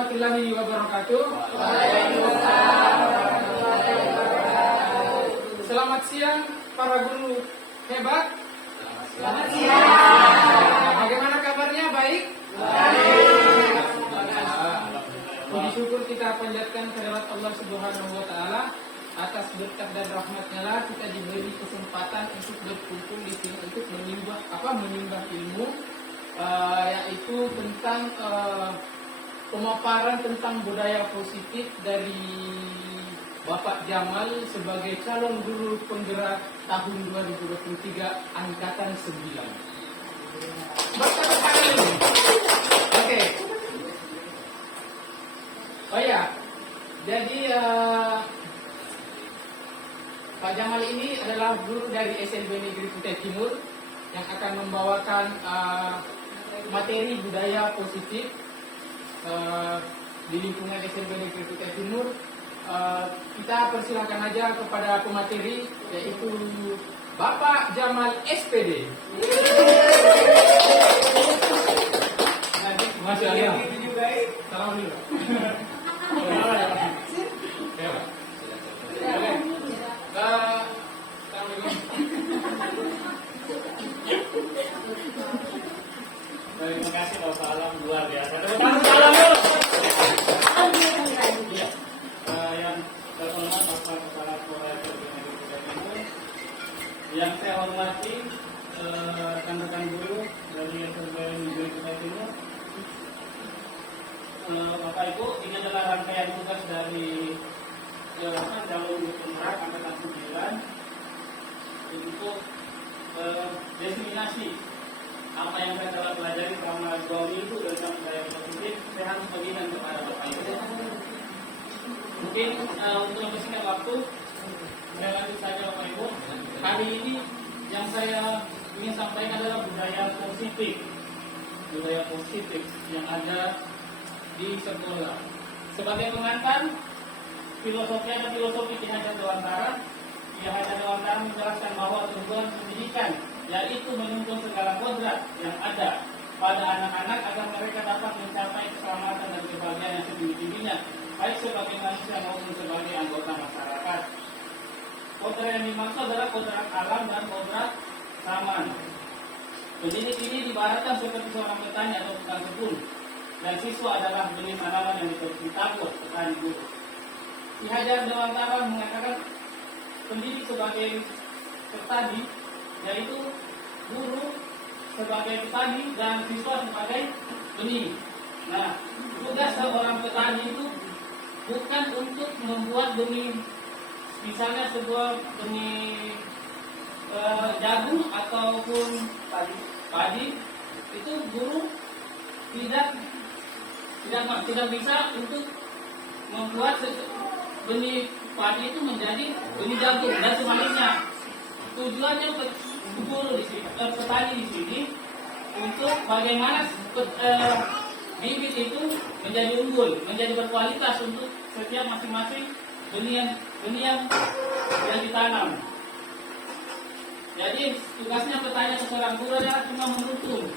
warahmatullahi wabarakatuh. Selamat siang para guru hebat. Selamat siang. Bagaimana kabarnya? Baik? Puji syukur kita panjatkan kehadirat Allah Subhanahu wa taala. Atas berkat dan rahmatnya lah kita diberi kesempatan untuk berkumpul di sini untuk menimbang ilmu, yaitu tentang pemaparan tentang budaya positif dari Bapak Jamal sebagai calon guru penggerak tahun 2023 angkatan 9. Oke. Oh ya, jadi Pak Jamal ini adalah guru dari SMP Negeri Kutai Timur yang akan membawakan materi budaya positif di lingkungan SMP Negeri Kutai Timur. Kita persilakan aja kepada pemateri, yaitu Bapak Jamal SPD. Masih ada. Salam dulu. Terima kasih Pak Salam, luar biasa. Salam dulu. Yang terhormat Bapak Kepala Sekolah Negeri Kutai Timur, yang saya hormati rekan-rekan guru dari SMP Negeri Kutai Timur, Bapak Ibu, ini adalah rangkaian tugas dari calon guru penggerak angkatan 9 untuk definisi apa yang saya telah pelajari selama 2 minggu tentang budaya positif. Saya harus bagikan kepada Bapak Ibu. Mungkin untuk mempersingkat waktu, saya lanjut saja Bapak Ibu. Hari ini yang saya ingin sampaikan adalah budaya positif yang ada di sekolah. Sebagai pengantar, filosofi Ki Hajar Dewantara. Ki Hajar Dewantara menjelaskan bahwa tujuan pendidikan yaitu menuntun segala kodrat yang ada pada anak-anak agar mereka dapat mencapai keselamatan dan kebahagiaan yang setinggi-tingginya, baik sebagai manusia maupun sebagai anggota masyarakat. Kodrat yang dimaksud adalah kodrat alam dan kodrat zaman. Pendidik ini diibaratkan seperti seorang petani atau tukang kebun, dan siswa adalah benih tanaman yang ditabur petani guru. Ki Hajar Dewantara mengatakan pendidik sebagai petani, yaitu guru sebagai petani dan siswa sebagai benih. Nah, tugas seorang petani itu bukan untuk membuat benih, misalnya sebuah benih jagung ataupun padi, itu guru tidak bisa untuk membuat benih padi itu menjadi benih jagung dan sebaliknya. Tujuannya guru di sini, petani di sini, untuk bagaimana bibit itu menjadi unggul, menjadi berkualitas untuk setiap masing-masing benih yang ditanam. Jadi tugasnya petani seorang guru adalah cuma menuntun,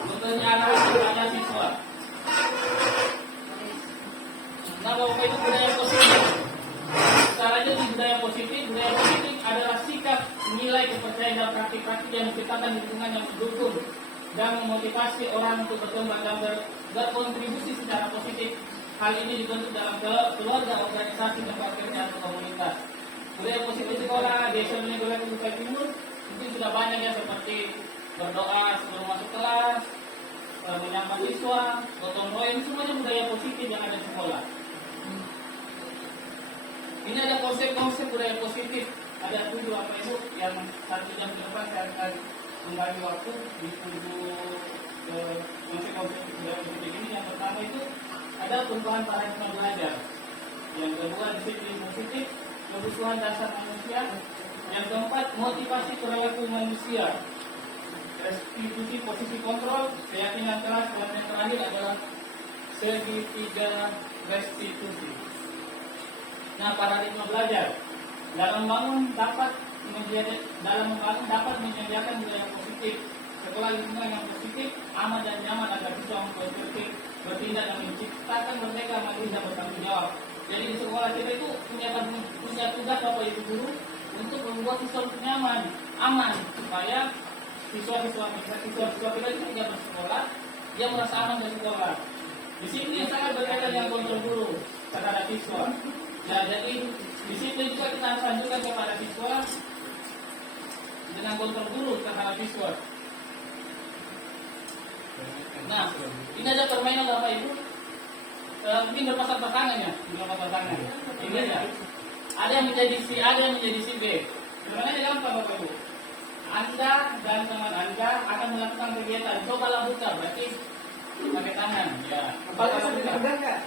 memberi arahan kepada siswa. Nah, Bapak Ibu, budaya positif. Caranya di budaya positif adalah sikap, nilai, kepercayaan dan praktik-praktik yang menciptakan lingkungan yang mendukung dan memotivasi orang untuk berkembang dan berkontribusi secara positif. Hal ini dibentuk dalam keluarga, organisasi, tempat kerja atau komunitas. Budaya positif sekolah di SMP Negeri Kutai Timur mungkin sudah banyak ya, seperti berdoa sebelum masuk kelas, menyapa siswa, gotong royong, semuanya budaya positif yang ada di sekolah. Ini ada konsep-konsep budaya positif, ada 7 Bapak Ibu, yang 1 jam ke depan saya akan membagi waktu di 7 konsep-konsep budaya positif ini. Yang pertama itu ada perubahan paradigma belajar, yang kedua disiplin positif, kebutuhan dasar manusia, yang keempat motivasi perilaku manusia, restitusi posisi kontrol, keyakinan keras, dan yang terakhir adalah segitiga restitusi. Nah, paradigma belajar dalam membangun dapat menyediakan budaya positif sekolah lingkungan yang positif, aman dan nyaman agar siswa konstruktif bertindak dan menciptakan mereka mandiri dan bertanggung jawab. Jadi di sekolah kita itu punya tugas Bapak Ibu guru untuk membuat siswa nyaman, aman, supaya siswa-siswa kita itu tidak bersekolah, dia merasa aman dari sekolah. Disiplin sangat berkaitan dengan kontrol guru terhadap siswa. Nah, jadi disiplin juga kita harus anjurkan kepada siswa dengan kontrol guru terhadap siswa. Nah, ini ada permainan Bapak Ibu. Mungkin berpasang-pasangan ya, berpasang-pasangan. Ini ya. Ada yang menjadi si A, ada yang menjadi si B. Sebenarnya gampang Bapak Ibu. Anda dan teman Anda akan melakukan kegiatan. Cobalah buka, berarti pakai tangan. Ya. Apakah sudah ada nggak?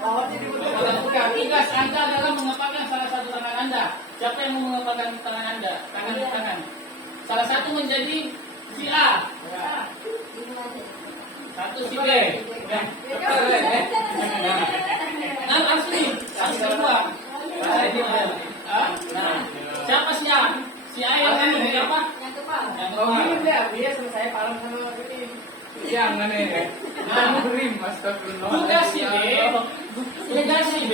Lawannya di Cobalah buka. Tugas Anda adalah mengepakkan salah satu tangan Anda. Siapa yang mau mengepakkan tangan Anda? Tangan. Salah satu menjadi si A. Ya. Satu si B. Ya. Nah, langsung nih. Langsung kedua. Nah, siapa si A? Si A yang menjadi apa? Yang kepala. Oh, dia selesai palam sama ini. Jangan nih. Nah, beri astagfirullah. Tugas si B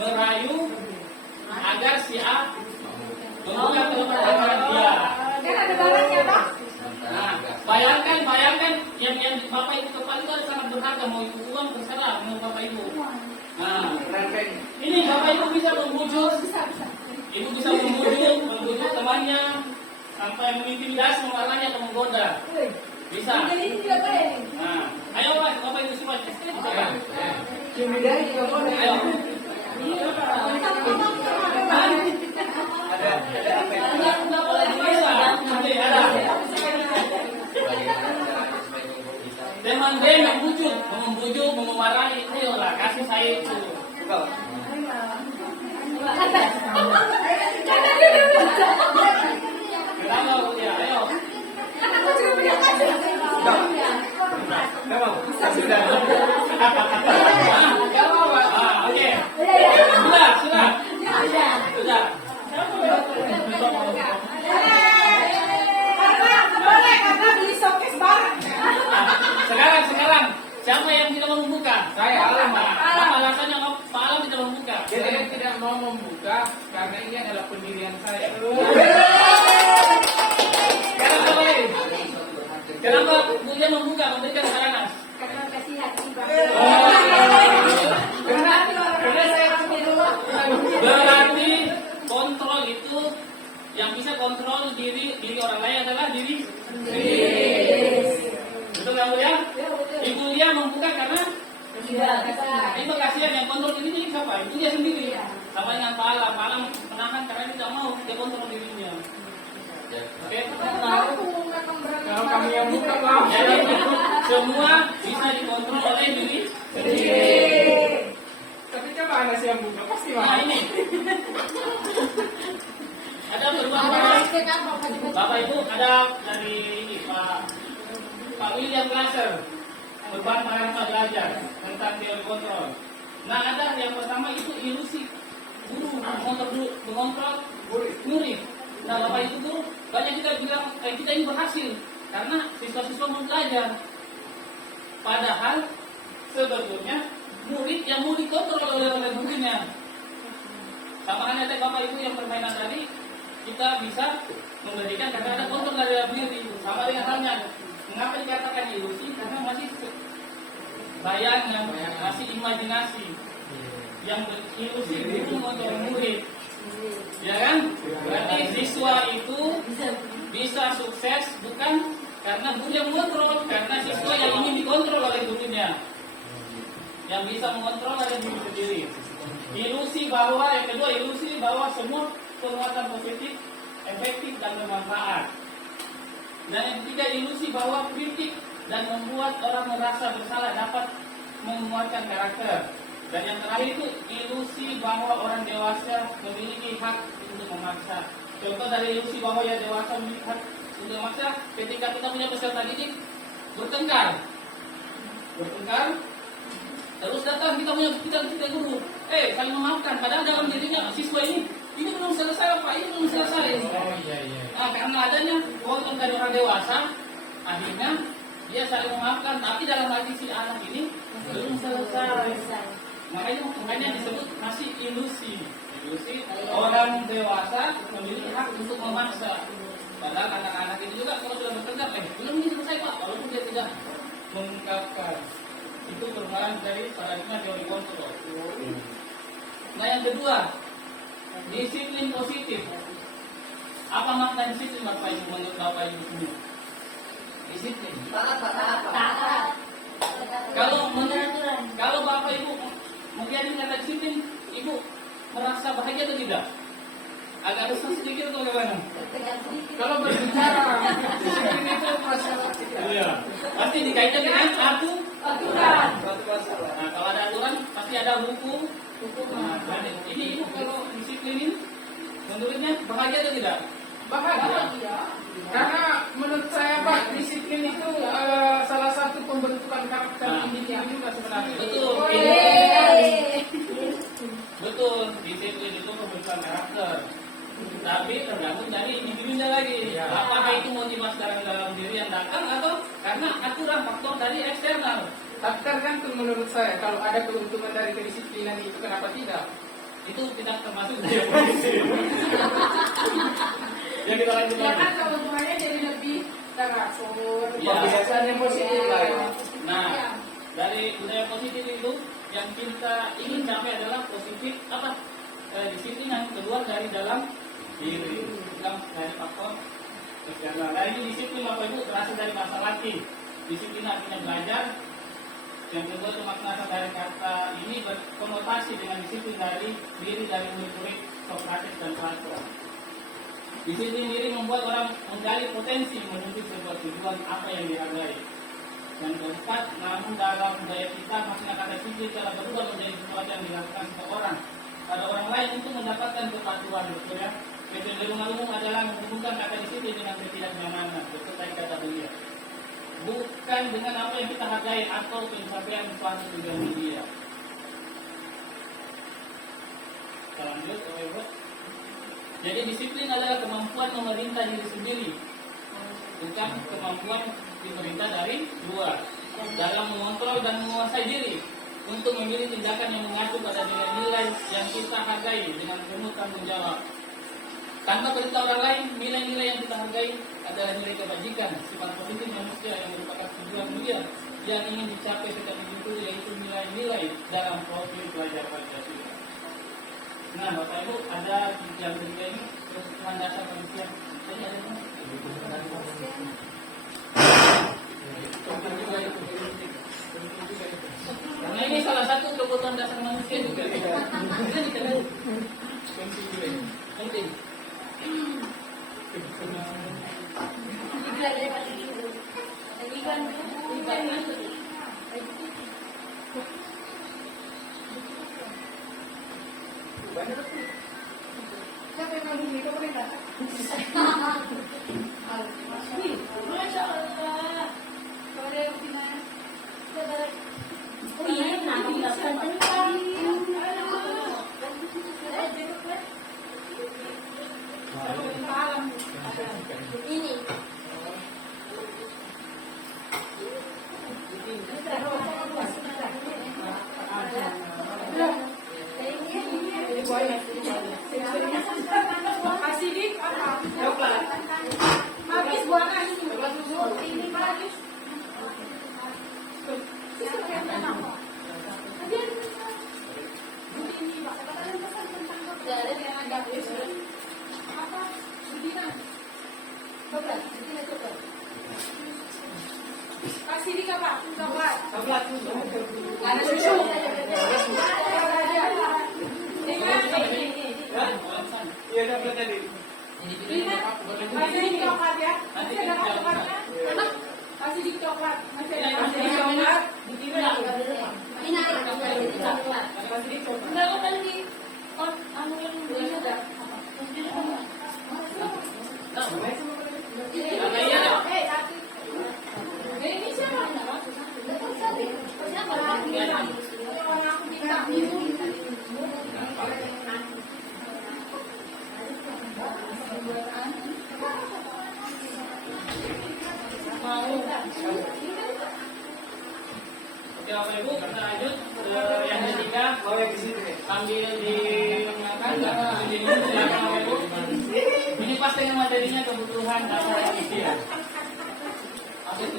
merayu agar si A membuka telapak tangan dia. Kan ada barangnya, Pak. Nah, bayangkan yang Bapak Ibu kepala itu sangat berharga, mau itu uang terserah mau Bapak Ibu. Nah, ini Bapak Ibu bisa membujuk, Ibu bisa membujuk temannya sampai mengintimidasi, mengalahnya atau menggoda. Bisa. Nah, ayo Pak, Bapak Ibu semua. Cimidai juga boleh. Ayo. Nggak boleh bisa. Ada. Teman dia membujuk, memarahi, ayo lah kasih saya itu. Kenapa ya? Ayo. Oke. Sudah. Sekarang siapa yang tidak mau membuka? Saya Alam, Pak. Apa alasannya Pak Alam tidak membuka? Saya tidak mau membuka karena ini adalah pendirian saya. Kenapa dia membuka, memberikan sarana? Karena kasih hati, Pak. Karena saya langsung dulu. Berarti kontrol itu yang bisa kontrol diri orang lain adalah diri sendiri. Betul nggak Bu ya? Ibu dia membuka karena ini kasihan yang kontrol ini jadi siapa? Itu dia sendiri. Sama dengan Pak Alam menahan karena dia tidak mau dia kontrol dirinya. Oke? Kalau kami yang buka, Pak. Jadi semua bisa dikontrol oleh diri sendiri. Tapi coba Anda sih yang buka, pasti Nah Pak. ini ada perubahan Bapak Ibu, ada dari ini Pak William Glaser beban parental belajar tentang teori kontrol. Nah ada yang pertama itu ilusi guru mengontrol murid. Nah Bapak Ibu guru banyak kita bilang kita ini berhasil karena siswa-siswa mau belajar. Padahal sebetulnya murid yang mau dikontrol oleh gurunya. Sama halnya Bapak Ibu yang permainan tadi, kita bisa memberikan karena ada kontrol dari dalam diri. Sama dengan halnya, mengapa dikatakan ilusi? Karena masih bayangan, masih imajinasi yang berilusi guru mengontrol murid. Ya kan? Berarti siswa itu bisa sukses bukan karena guru yang mengontrol, karena siswa yang ingin dikontrol oleh gurunya. Yang bisa mengontrol adalah diri sendiri. Ilusi bahwa yang kedua ilusi bahwa semua penguatan positif, efektif dan bermanfaat. Dan yang ketiga ilusi bahwa kritik dan membuat orang merasa bersalah dapat menguatkan karakter. Dan yang terakhir itu ilusi bahwa orang dewasa memiliki hak untuk memaksa. Contoh dari ilusi bahwa yang dewasa memiliki hak untuk memaksa ketika kita punya peserta didik bertengkar, terus datang kita guru, saling memaafkan. Padahal dalam dirinya siswa ini belum selesai apa? Ini belum selesai. Oh iya. Nah, karena adanya kontrol dari orang dewasa, akhirnya dia saling memaafkan, tapi dalam hati si anak ini belum selesai. Makanya disebut masih ilusi. Ilusi orang dewasa memiliki hak untuk memaksa. Padahal anak-anak itu juga kalau sudah bekerja, belum ini selesai Pak, walaupun dia tidak mengungkapkan. Itu perubahan dari paradigma teori kontrol. Nah yang kedua, disiplin positif. Apa makna disiplin Bapak Ibu menurut Bapak Ibu semua? Disiplin. Taat. Kalau Bapak Ibu mungkin kata disiplin, Ibu merasa bahagia atau tidak? Agak resah sedikit atau bagaimana? Kalau berbicara disiplin itu masalah Iya. Pasti dikaitkan dengan Aturan. Nah, kalau ada aturan pasti ada hukum. Nah, dan ini Ibu kalau disiplin ini menurutnya bahagia atau tidak? bahagia. Karena menurut saya Pak, disiplin itu salah satu pembentukan karakter individu juga sebenarnya. Betul. Yeay. Betul, disiplin itu pembentukan karakter. Tapi tergantung dari individunya lagi. Ya. Apakah itu motivasi dalam diri yang datang atau karena aturan faktor dari eksternal? Tapi tergantung menurut saya, kalau ada keuntungan dari kedisiplinan itu, kenapa tidak? Itu tidak termasuk dari posisi. Ya kita lanjut Ya lagi. kan keuntungannya jadi lebih teratur. Ya. Kebiasaan yang positif lah ya. Nah, dari budaya positif itu yang kita ingin capai adalah positif apa? Disiplin yang keluar dari dalam diri, bukan dari faktor eksternal. Nah, ini disiplin Bapak Ibu berasal dari bahasa Latin. Disiplin artinya belajar. Yang kedua itu makna dari kata ini berkonotasi dengan disiplin dari diri dari murid-murid Sokrates dan Plato. Disiplin diri membuat orang menggali potensi menuju sebuah tujuan apa yang dihargai. Yang keempat, namun dalam budaya kita makna kata disiplin telah berubah menjadi sesuatu yang dilakukan seseorang pada orang lain untuk mendapatkan kepatuhan, betul ya? Kecenderungan umum adalah menghubungkan kata disiplin dengan ketidaknyamanan, betul tadi kata beliau. Bukan dengan apa yang kita hargai atau pencapaian suatu tujuan dia. Kita lanjut, Ibu. Jadi disiplin adalah kemampuan memerintah diri sendiri, bukan kemampuan diperintah dari luar. Dalam mengontrol dan menguasai diri, untuk memilih tindakan yang mengacu pada nilai-nilai yang kita hargai dengan penuh tanggung jawab. Tanpa perintah orang lain, nilai-nilai yang kita hargai adalah nilai kebajikan, sifat positif manusia yang merupakan tujuan mulia yang ingin dicapai setiap individu, yaitu nilai-nilai dalam profil pelajar Pancasila. Nah, Bapak Ibu, ada yang ketiga ini terus dasar manusia. Karena ini salah satu kebutuhan dasar manusia juga. Penting. Siapa yang mau ini? Kau boleh tak? Masya Allah. Kau ada yang gimana? Oh iya, nanti daftar ini. Kasih dik apa? Coklat. Habis buana ini. Ini habis. Kasih dik apa? Coklat. Coklat. Ada susu. Iya, coklat tadi. Kasih dik coklat ya. Masih ada coklatnya? Kasih dik coklat. Masih ada Kasih dik coklat. Ini coklat. Kasih dik coklat. Enggak kok tadi. Oh, anu yang beli ada. Ini siapa? Siapa? Orang aku minta minum. Mau Oke Bapak Ibu, kita lanjut yang ketiga. Ambil di Bapak Ibu. Ini pasti yang materinya kebutuhan dasar manusia. Apa itu?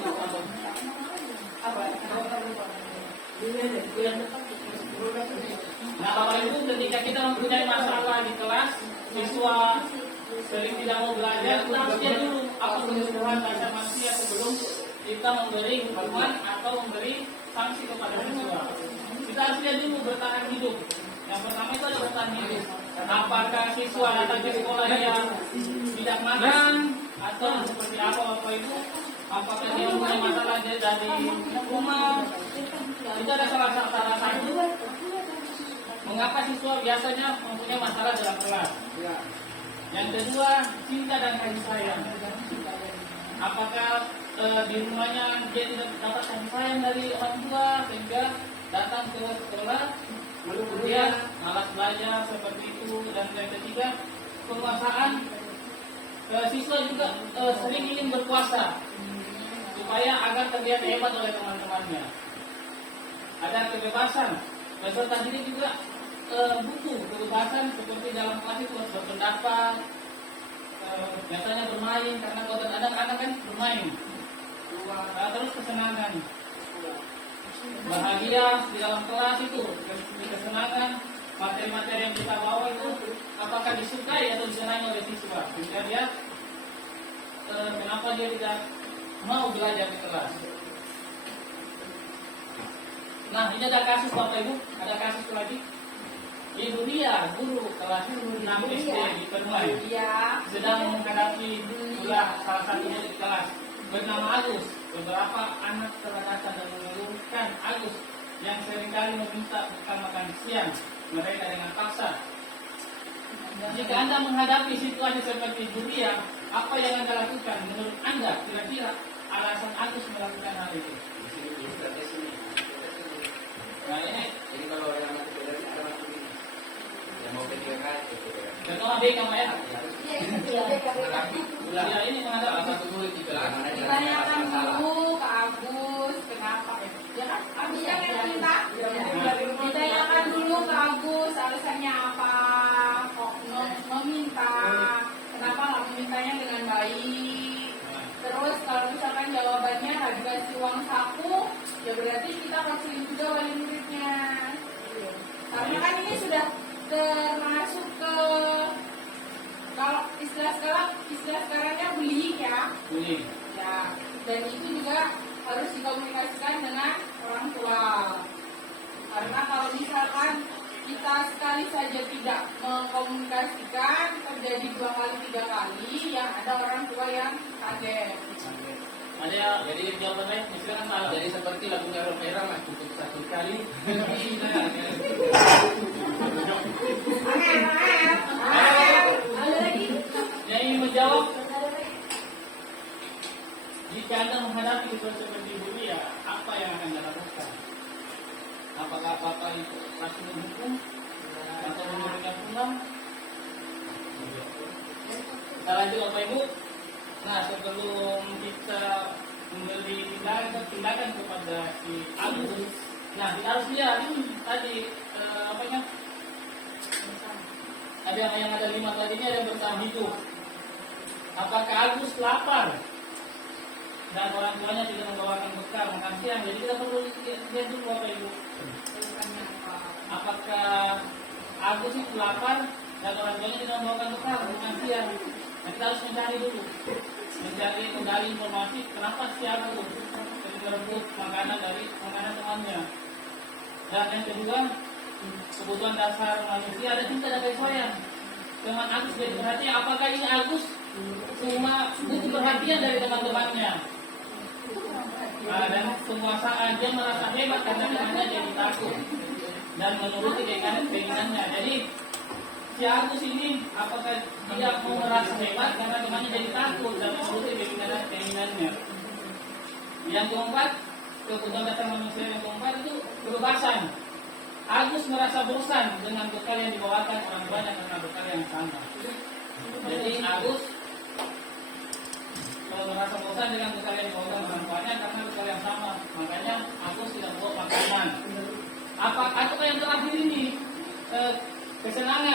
Nah Bapak Ibu, ketika kita mempunyai masalah di kelas, siswa sering tidak mau belajar, kita harus lihat dulu apa kebutuhan dasar manusia sebelum kita memberi hukuman atau memberi sanksi kepada siswa. Kita harus lihat dulu bertahan hidup. Yang pertama itu adalah bertahan hidup. Apakah siswa datang ke sekolah yang tidak makan atau seperti apa Bapak Ibu? Apakah dia punya masalah dari rumah? Itu ada salah satu. Mengapa siswa biasanya mempunyai masalah dalam kelas? Yang kedua, cinta dan kasih sayang. Apakah di rumahnya dia tidak dapat kasih sayang dari orang tua sehingga datang ke sekolah kemudian malas belajar seperti itu. Dan yang ketiga, penguasaan. Siswa juga sering ingin berkuasa supaya agar terlihat hebat oleh teman-temannya. Ada kebebasan. Peserta didik juga butuh kebebasan seperti dalam kelas itu harus berpendapat, biasanya bermain karena kalau anak-anak kan bermain. Terus kesenangan, bahagia di dalam kelas itu, kesenangan, materi-materi yang kita bawa itu apakah disukai atau disenangi oleh siswa, sehingga dia kenapa dia tidak mau belajar di kelas. Nah ini ada kasus Bapak Ibu, ada kasus lagi. Ibu Ria, guru kelas 6 SD di Permai, sedang menghadapi pula salah satunya di kelas bernama Agus. Beberapa anak terkadang dan mengeluhkan Agus yang seringkali meminta bekal makan siang mereka dengan paksa. Jika Anda menghadapi situasi seperti Ibu Ria, apa yang Anda lakukan? Menurut Anda, kira-kira alasan Agus melakukan hal itu? Nah ini, jadi kalau yang mati beda ada mati ini, yang mau PDK itu. contoh ABK ya? Iya, Ya ini menghadapi Salah satu murid di kelas. ditanyakan dulu ke Agus kenapa ya kan Agus yang minta ditanyakan dulu ke Agus alasannya apa kok meminta, kenapa nggak memintanya dengan baik. Terus kalau misalkan jawabannya nggak dikasih uang saku, ya berarti kita kasihin juga wali muridnya. Karena kan ini sudah termasuk ke kalau istilah sekarangnya bullying ya. bullying. Ya, dan itu juga harus dikomunikasikan dengan orang tua. Karena kalau misalkan kita sekali saja tidak mengkomunikasikan, terjadi 2 kali 3 kali, yang ada orang tua yang kaget. Ada jadi jawaban lain, misalkan salah. Jadi seperti lagunya Romero mah cukup satu kali. Ada lagi? Yang ingin menjawab, jika Anda menghadapi situasi seperti Ibu Ria, apa yang akan Anda lakukan? Apakah Bapak itu langsung menghukum atau memberikan pulang? Kita lanjut Bapak Ibu. Nah sebelum kita memberi tindakan kepada si Agus, nah kita harus lihat ini tadi apanya? Ada yang ada 5 tadi ini ada bertahan hidup. Apakah Agus lapar dan orang tuanya tidak membawakan bekal makan siang? Jadi kita perlu lihat dulu Bapak Ibu. Apakah Agus itu lapar dan orang tuanya tidak membawakan bekal makan siang? Nah, kita harus mencari dulu, mencari kembali informasi kenapa si Agus merebut makanan dari makanan temannya. Dan yang kedua, kebutuhan dasar manusia ada cinta dan kasih sayang. Teman Agus jadi perhatian. Apakah ini Agus cuma butuh perhatian dari teman-temannya? Nah, dan penguasaan dia merasa hebat karena temannya jadi takut dan menuruti keinginannya. Jadi si Agus ini apakah dia mau merasa hebat karena temannya jadi takut dan menuruti keinginannya? Yang keempat, kebutuhan dasar manusia yang keempat itu kebebasan. Agus merasa bosan dengan bekal yang dibawakan orang tuanya karena bekal yang sama. Jadi Agus merasa bosan dengan bekal yang dibawakan orang tuanya karena bekal yang sama. Makanya Agus tidak bawa makanan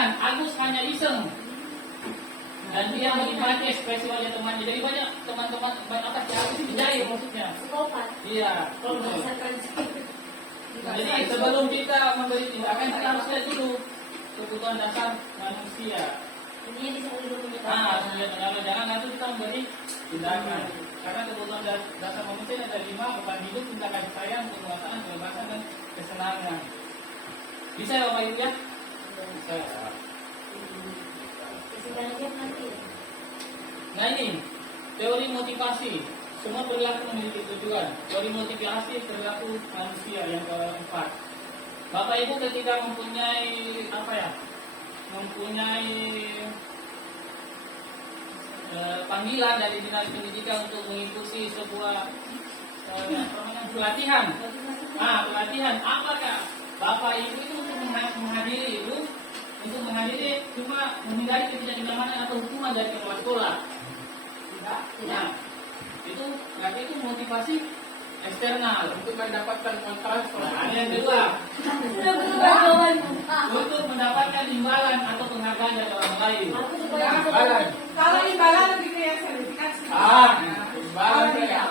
Bayangkan, Agus hanya iseng dan dia menikmati ekspresi wajah temannya. Jadi banyak teman-teman banyak apa sih Agus itu jahil maksudnya. Psikopat. Iya. Kalau misalkan Jadi sebelum kita memberi tindakan kita harus lihat dulu kebutuhan dasar manusia. ini bisa dulu Nah, kalau jangan nanti kita memberi tindakan. Karena kebutuhan dasar manusia ada 5: beban hidup, cinta kasih sayang, penguasaan, kebebasan dan kesenangan. Bisa ya Bapak Ibu ya? Bisa. Sebenarnya nanti. Nah ini teori motivasi. Semua perilaku memiliki tujuan. Teori motivasi perilaku manusia yang keempat. Bapak Ibu ketika mempunyai apa ya? Mempunyai panggilan dari dinas pendidikan untuk mengikuti sebuah pelatihan. Pelatihan apakah Bapak Ibu itu untuk menghadiri itu untuk menghadiri cuma menghindari ketidaknyamanan atau hukuman dari kepala sekolah? Nah, itu berarti itu motivasi eksternal Untuk mendapatkan uang transfer. Nah, yang kedua untuk mendapatkan imbalan atau penghargaan dari orang lain. Imbalan. Kalau imbalan lebih kayak sertifikat sih. Imbalan ya.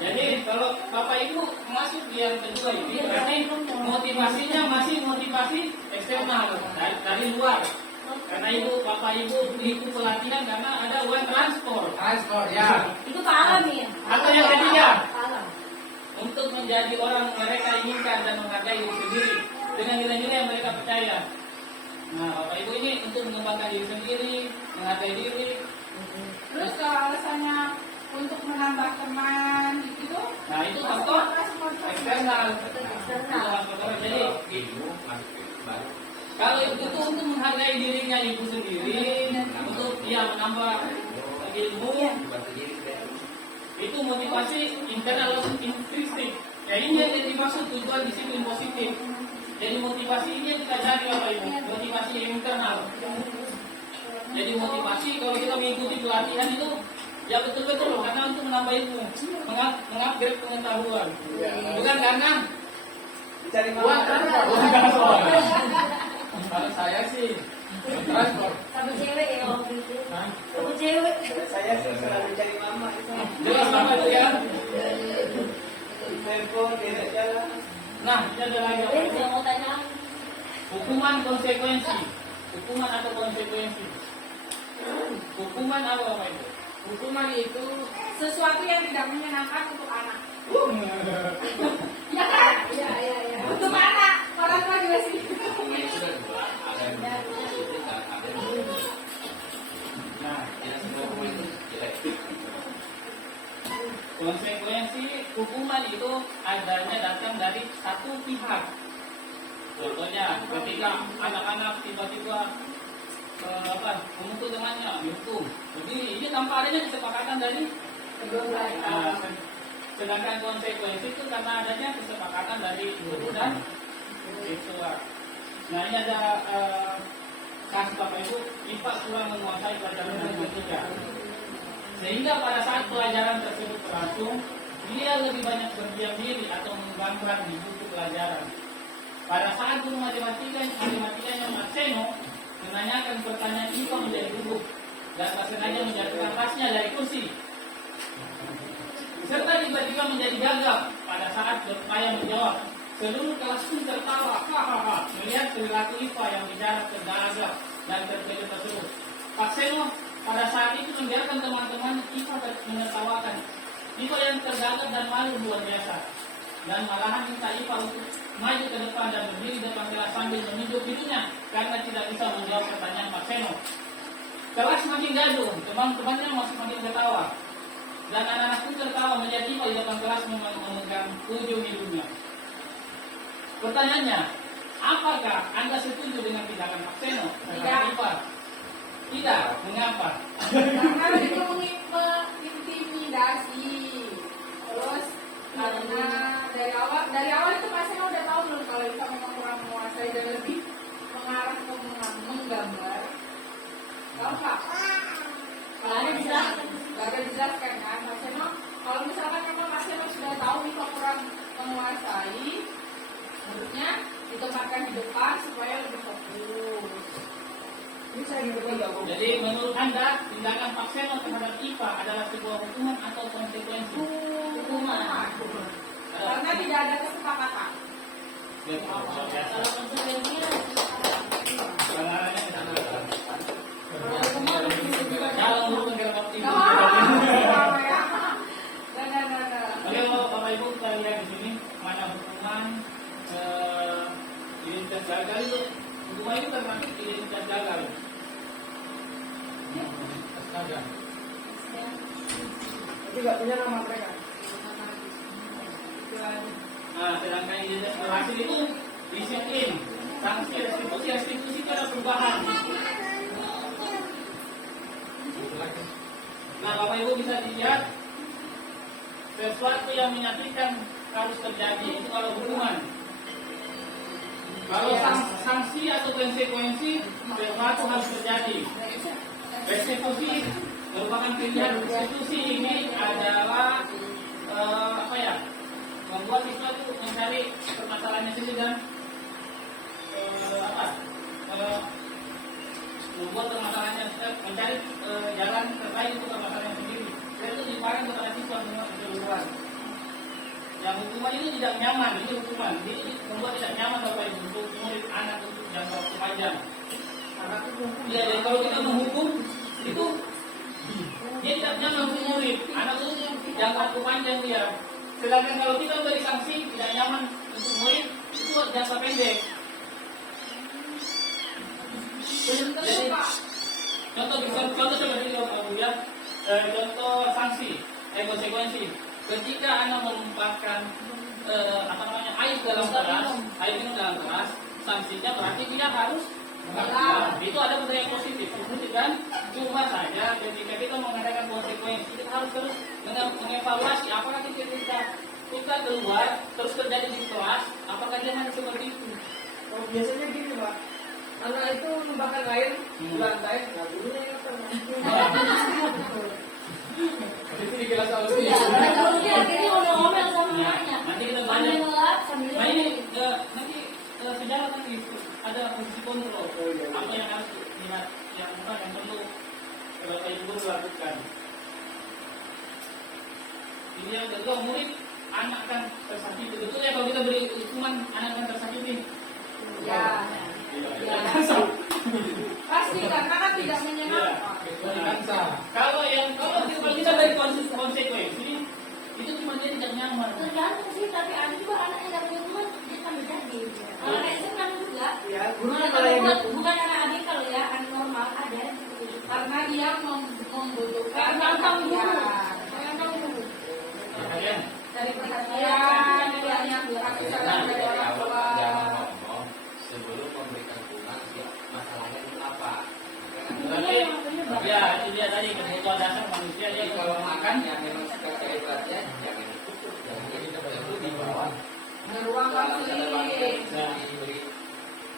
Jadi kalau Bapak Ibu masuk di yang kedua ini berarti motivasinya masih motivasi eksternal dari luar. Karena Bapak Ibu ikut pelatihan karena ada uang transport. Transport ya. Itu pahala nih. Atau yang ketiga, Pahala. untuk menjadi orang mereka inginkan dan menghargai diri sendiri dengan nilai-nilai yang mereka percaya. Nah, Bapak Ibu ini untuk mengembangkan diri sendiri, menghargai diri. Terus kalau alasannya untuk menambah teman gitu, Nah, itu faktor eksternal. Eksternal. Jadi ilmu masuk baru. kalau itu untuk menghargai dirinya ibu sendiri, untuk dia menambah ilmu, Bantu diri sendiri. itu motivasi internal atau intrinsik. Ya ini yang dimaksud tujuan disiplin positif. Jadi motivasi ini yang kita cari Bapak Ibu, motivasi internal. Jadi motivasi kalau kita mengikuti pelatihan itu ya betul-betul karena untuk menambah ilmu, mengupgrade pengetahuan. Bukan karena Cari Uang transport. Uang transport. Kalau saya sih transport. Sama cewek ya waktu itu. Hah? Sama cewek. Saya sih selalu cari mama itu. jelas apa itu ya. Telepon tidak jalan. Nah, ini ada lagi apa Eh, itu? saya mau tanya. Hukuman konsekuensi. Hukuman atau konsekuensi. Hukuman apa Bapak Ibu? Hukuman itu sesuatu yang tidak menyenangkan untuk anak. Ya kan? Iya. Untuk anak, orang tua juga sih. Hukumnya itu ada dua. Ada yang positif, ada yang negatif. Nah, Tidak semua hukuman itu jelek. konsekuensi hukuman itu adanya datang dari satu pihak. Contohnya, ketika anak-anak tiba-tiba memukul temannya, dihukum. Begini, ini tanpa adanya kesepakatan dari Kedua belah. Nah, sedangkan konsekuensi itu karena adanya kesepakatan dari guru dan siswa. Nah ini ada kasus Bapak Ibu, IPA kurang menguasai pelajaran matematika. Sehingga pada saat pelajaran tersebut berlangsung, dia lebih banyak berdiam diri atau menggambar di buku pelajaran. Pada saat guru matematikanya Marceno menanyakan pertanyaan IPA menjadi gugup dan tak sengaja menjatuhkan tasnya dari kursi. Serta tiba-tiba menjadi gagap pada saat berupaya menjawab. Seluruh kelas pun tertawa, hahaha, melihat perilaku IPA yang bicara tergagap dan terkejut tersebut. Pak Seno pada saat itu membiarkan teman-teman IPA menertawakan. IPA yang tergagap dan malu luar biasa. Dan malahan minta IPA untuk maju ke depan dan berdiri depan kelas sambil menunjuk dirinya karena tidak bisa menjawab pertanyaan Pak Seno. Kelas makin gaduh, teman-temannya masih makin tertawa. Dan anak-anak pun tertawa melihat IPA di depan kelas memegang ujung hidungnya. Pertanyaannya, apakah Anda setuju dengan tindakan Pak Seno? Tidak. IPA? Tidak. Mengapa? Karena itu mengintimidasi. Terus karena dari awal itu pasti udah tahu belum kalau bisa memang kurang menguasai dan lebih mengarah ke menggambar. Tahu nggak? Nggak ada dijelaskan. Gak ada dijelaskan kan, Mas Seno. Kalau misalkan memang Mas Seno sudah tahu nih kok kurang menguasai, menurutnya ditempatkan di depan supaya lebih fokus. Jadi menurut Anda tindakan Pak Seno terhadap IPA adalah sebuah hukuman atau konsekuensi? Hukuman. Karena tidak ada kesepakatan. Kalau konsekuensinya Pelanggarannya hukuman dalam hukum dalam Nggak mau ya. Nah. Oke, Bapak Ibu kita lihat di sini mana hukuman identitas gagal itu. Hukuman itu termasuk identitas gagal. Astaga. Tidak punya nama mereka. Nah, sedangkan identitas berhasil itu disiplin, sanksi, restitusi itu ada perubahan. Nah, Bapak Ibu bisa dilihat sesuatu yang menyakitkan harus terjadi itu kalau hukuman. Kalau sanksi atau konsekuensi sesuatu harus terjadi. Restitusi merupakan pilihan. Restitusi ini adalah membuat sesuatu mencari permasalahannya sendiri dan membuat permasalahannya mencari jalan terbaik untuk permasalahan sendiri. Itu diberikan kepada siswa semua keseluruhan. Yang hukuman itu tidak nyaman, ini hukuman. Ini membuat tidak nyaman Bapak Ibu untuk murid anak untuk jangka waktu panjang. Ya, jadi kalau kita menghukum itu dia tidak nyaman untuk murid, anak itu jangka waktu panjang dia. Sedangkan kalau kita udah disanksi tidak nyaman untuk murid itu jangka pendek. Belum tentu Pak. Contoh seperti itu Abu ya. Contoh sanksi, konsekuensi. Ketika anak menumpahkan air dalam gelas, air minum dalam gelas, sanksinya berarti dia harus itu ada budaya positif, kan? Cuma saja ketika kita mengadakan konsekuensi, kita harus terus mengevaluasi apakah ketika kita keluar terus terjadi di kelas, apakah dia harus seperti itu? Oh, biasanya gini Pak, anak itu numpahkan air di lantai, nggak gurunya yang pernah. Itu di kelas awal ya, kalau dia akhirnya ngomel sama Ya, mamanya. nanti kita Sambil banyak. ngelap, sambil Nah ini nanti sejarah nanti ada posisi kontrol. Apa yang harus dilihat, yang perlu Bapak Ibu lakukan. Ini yang kedua, murid anak kan tersakiti. Betul ya kalau kita beri hukuman anak kan tersakiti. Ya. Ya. Pasti karena tidak menyenangkan. Kalau kita beri konsekuensi itu cuma dia tidak nyaman. tergantung sih, tapi ada juga anak yang nggak punya teman, dia kan menjadi. Kalau anak SMA juga, Ya, gurunya bukan kalau yang bukan anak adik kalau ya, anak normal ada. Karena dia membutuhkan Menantang guru. Menantang guru. Kemudian Dari perhatian, yang perhatian dari orang tua. Jangan ngomong sebelum memberikan hukuman masalahnya itu apa. berarti ya itu dia tadi kebutuhan dasar manusia dia Jadi kalau makan yang memang sekali perhatian jangan ditutup, jangan itu di bawah. Beruang kasih. Nah, Diberi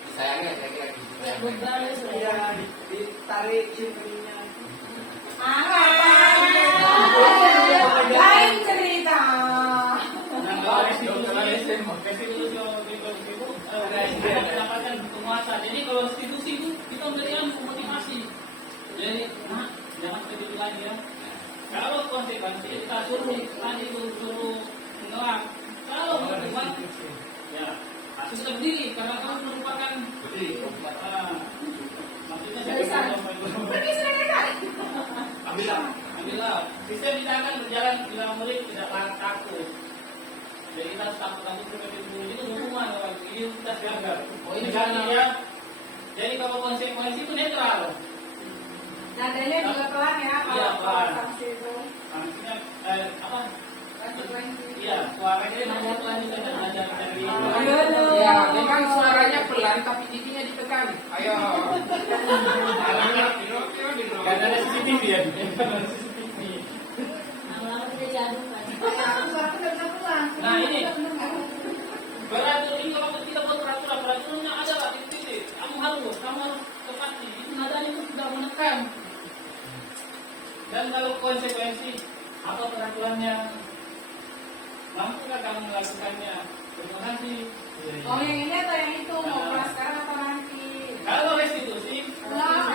disayangnya saya kira gitu. Ya, beban ya ditarik simpelnya. Lain cerita. nah kalau restitusi mendapatkan penguasa. Jadi kalau restitusi itu kita memberikan motivasi. Jadi jangan begitu lagi ya. Kalau konsekuensi kita suruh menolak. Kalau hukuman ya harus berdiri karena kamu merupakan maksudnya saya Pergi sudah selesai. Alhamdulillah, sistem kita akan berjalan bila murid tidak takut. Jadi kita harus takut seperti itu hukuman kalau ini kita gagal. Ya. Jadi kalau konsekuensi itu netral. Nadanya juga pelan ya Iya, kalau pelan. sanksi itu. Maksudnya apa? Konsekuensi. Iya, suaranya nada pelan itu ada dari. Ya, memang suaranya pelan tapi giginya ditekan. Ayo. Karena ada CCTV ya. lama-lama kita jatuh kan. Aku suara tidak bisa pelan. Nah, ini. Peraturan ini kalau kita buat peraturannya adalah titik. Kamu harus tepati. Itu nadanya itu sudah menekan. Dan kalau konsekuensi atau peraturannya mampukah kamu melakukannya? Terima kasih. Mau yang ini atau yang itu? Mau pulang sekarang atau nanti? Kalau restitusi, Pulang.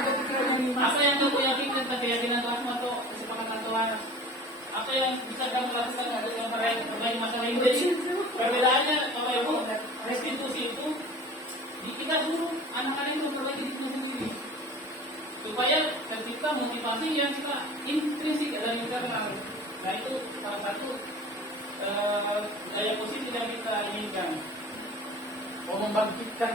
membangkitkan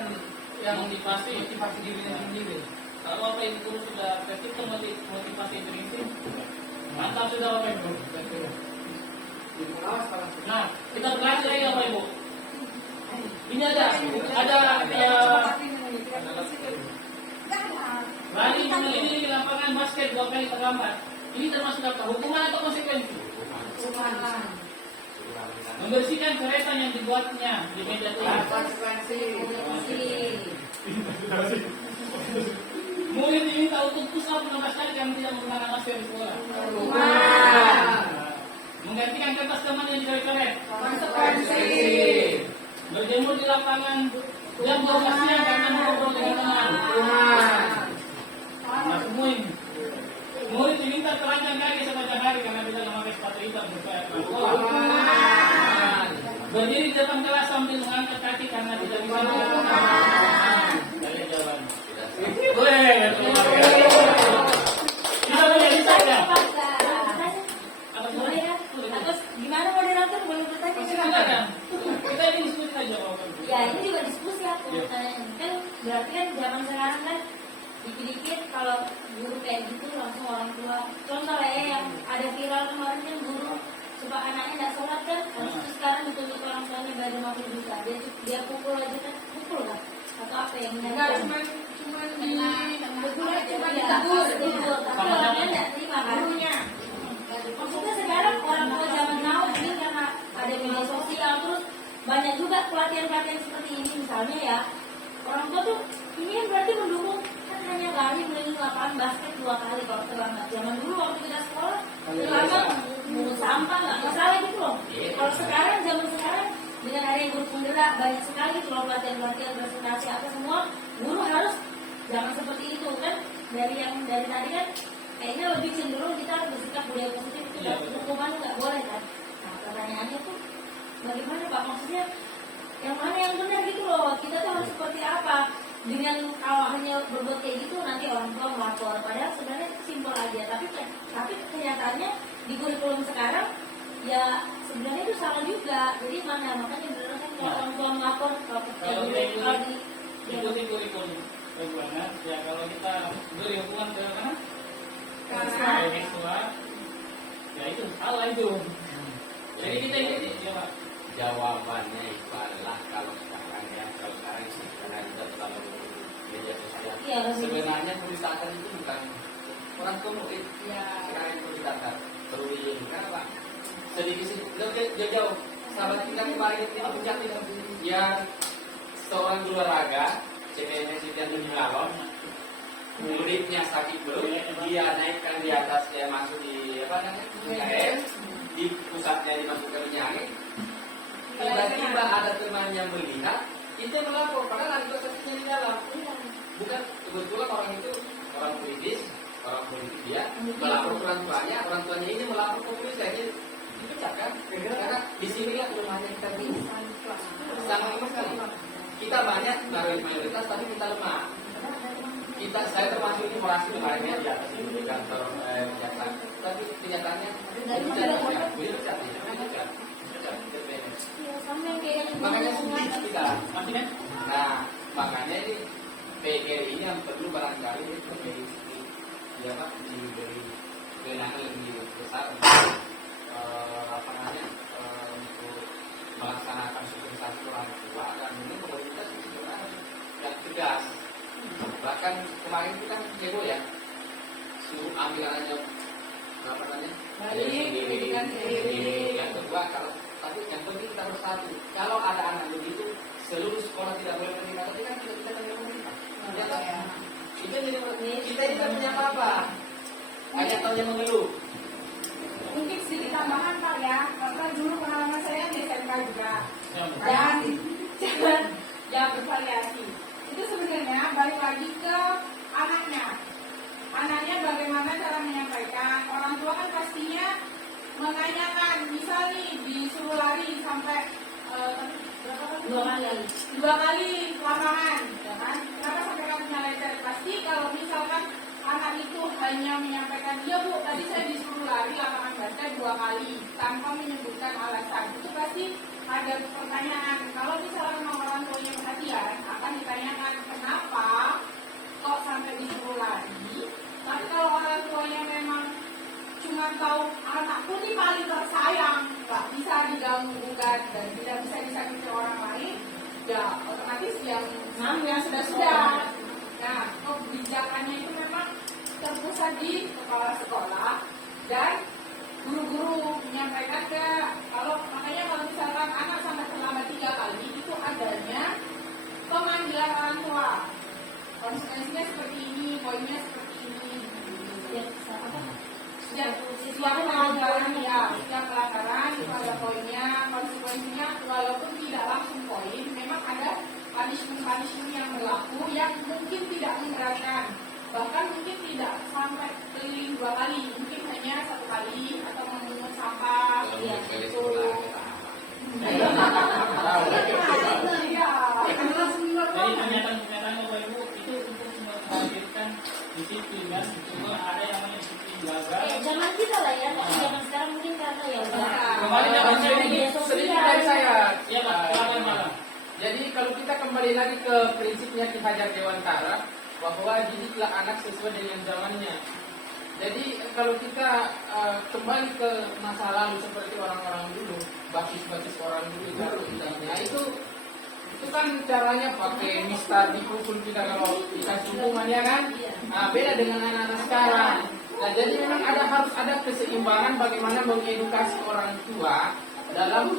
yang Motivasi. motivasi dirinya sendiri. Kalau Bapak Ibu sudah tercipta motivasi intrinsik, mantap sudah Bapak Ibu. Nah, kita berlatih lagi Bapak Ibu. Ini ada lari ini di lapangan basket 2 kali terlambat. Ini termasuk apa? Hukuman atau konsekuensi? Membersihkan coretan yang dibuatnya di meja tulis. Murid diminta untuk push up 16 kali yang tidak menggunakan masker di sekolah. Menggantikan kertas teman yang dicoret-coret. Berjemur di lapangan jam 12 siang karena ngobrol dengan teman. Murid diminta telanjang kaki sepanjang hari karena tidak memakai sepatu hitam supaya berdiri di depan kelas sambil mengangkat kaki karena tidak bisa dari jawaban. Kita menjadi saja. Terus gimana moderator boleh bertanya? Kita ini diskusi aja Bapak Ibu. Ya ini juga diskusi aku kan berarti kan zaman sekarang kan dikit-dikit kalau guru kayak gitu langsung orang tua. Contoh ya yang ada viral kemarin kan guru supaya anaknya nggak sholat kan, terus sekarang dituntut orang tuanya bayar 50 juta. Dia pukul aja kan, pukul kan? Atau apa yang Enggak, menyangkut? cuma cuma Ditegur, tapi orangnya nggak terima kan? Gurunya. Maksudnya sekarang orang tua zaman now ini karena ada media sosial terus banyak juga pelatihan-pelatihan seperti ini misalnya ya orang tua tuh ini kan berarti mendukung kan hanya lari keliling lapangan basket 2 kali kalau terlambat. Zaman dulu waktu kita sekolah terlambat mungut sampah nggak masalah gitu loh. Kalau sekarang zaman sekarang dengan ada guru penggerak banyak sekali kalau pelatihan-pelatihan presentasi apa semua guru harus jangan seperti itu kan dari tadi kan kayaknya lebih cenderung kita harus bersikap budaya positif itu hukuman nggak boleh kan. Nah pertanyaannya tuh bagaimana Pak maksudnya yang mana yang benar gitu loh kita tuh harus seperti apa dengan kalau hanya berbuat kayak gitu nanti orang tua melapor padahal sebenarnya simpel aja tapi kenyataannya di kurikulum sekarang ya sebenarnya itu salah juga jadi mana makanya benar kan kalau orang tua melapor kalau di ikuti kurikulum bagaimana ya kalau kita beri hukuman ke mana? Karena seksual ya itu salah itu. Jadi kita ikuti ya Pak. Jawabannya itu adalah kalau sekarang sih karena kita terlalu media sosial. Iya, Sebenarnya perusahaan itu bukan orang tua murid. Sekarang itu perusahaan terus kenapa? Sedikit jauh. Sahabat kita kemarin itu puncak itu yang seorang guru olahraga CPNS yang menyalon muridnya sakit perut dia naikkan di atas dia masuk di apa namanya di pusatnya dimasukkan minyak tiba-tiba ada teman yang melihat itu melapor padahal ada saksinya di dalam bukan kebetulan orang itu orang politis dia melapor ke orang tuanya ini melapor ke polisi ini dipecat kan karena di sini ya rumahnya kita ini sangat lemah sekali kita banyak mayoritas tapi kita lemah saya termasuk ini merasa kemarinnya di atas ini di kantor kejaksaan tapi kenyataannya dipecat makanya sulit kita nah makanya ini PGRI ini yang perlu barangkali diberi kewenangan lebih besar untuk untuk melaksanakan sosialisasi orang tua dan ini komunitas itu yang tegas bahkan kemarin itu kan heboh ya suruh ambil aja apa namanya yang kedua kalau tapi yang penting kita harus satu kalau ada anak begitu seluruh sekolah tidak boleh menikah tapi kan kita tidak menikah itu jadi kita tidak punya apa-apa hanya tahunya mengeluh mungkin sedikit tambahan Pak ya karena dulu pengalaman saya di SMK juga jangan bervariasi itu sebenarnya balik lagi ke anaknya bagaimana cara menyampaikan orang tua kan pastinya menanyakan misal nih disuruh lari sampai dua kali lapangan ya kan kenapa sampai kakinya lecet pasti kalau misalkan anak itu hanya menyampaikan iya Bu tadi saya disuruh lari lapangan basket 2 kali tanpa menyebutkan alasan itu pasti ada pertanyaan kalau misalkan orang tuanya perhatian yang sudah. Nah, kebijakannya itu memang terpusat di kepala sekolah dan guru-guru menyampaikan makanya kalau misalkan anak sampai terlambat 3 kali itu adanya pemanggilan orang tua. Konsekuensinya seperti ini, poinnya seperti ini. Setiap pelanggaran itu ada poinnya, konsekuensinya walaupun tidak langsung poin, memang ada punishment yang berlaku yang mungkin tidak memberatkan, bahkan mungkin tidak sampai keliling 2 kali, mungkin hanya 1 kali atau memungut sampah. Kalau Gitu. Jadi pernyataan-pernyataan Bapak Ibu itu untuk menghadirkan disiplin kan, cuma ada yang namanya disiplin gagal. Zaman kita lah ya, tapi zaman sekarang mungkin karena ya udah. Kembali sedikit dari saya. Iya Pak, silakan Pak. Jadi kalau kita kembali lagi ke prinsipnya Ki Hajar Dewantara, bahwa didiklah anak sesuai dengan zamannya. Jadi kalau kita kembali ke masa lalu seperti orang-orang dulu, basis orang dulu itu kan caranya pakai mistar dipukul kita kalau dikasih hukuman ya kan. Nah, beda dengan anak-anak sekarang. Nah, jadi memang harus ada keseimbangan bagaimana mengedukasi orang tua dalam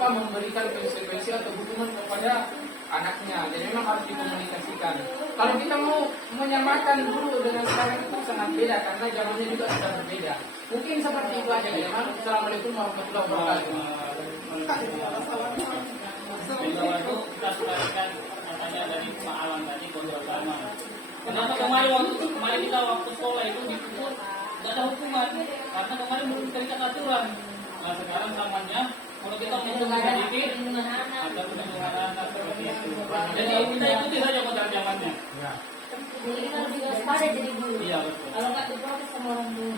memberikan konsekuensi atau hukuman kepada anaknya. Jadi memang harus dikomunikasikan. Kalau kita mau menyamakan dulu dengan sekarang itu sangat beda karena zamannya juga sudah berbeda. Mungkin seperti itu aja ya. Assalamualaikum warahmatullahi wabarakatuh. Bahwa itu kita selesaikan katanya dari Pak Alam tadi kontrol sama. Kenapa kemarin kita waktu sekolah itu dipukul nggak ada hukuman karena kemarin belum terikat aturan. Nah sekarang zamannya kalau kita mau sedikit ada perlindungan anak seperti itu. Jadi kita ikuti saja kontrak zamannya. Jadi kita lebih waspada jadi guru. Iya betul. Kalau nggak diprotes sama orang dulu.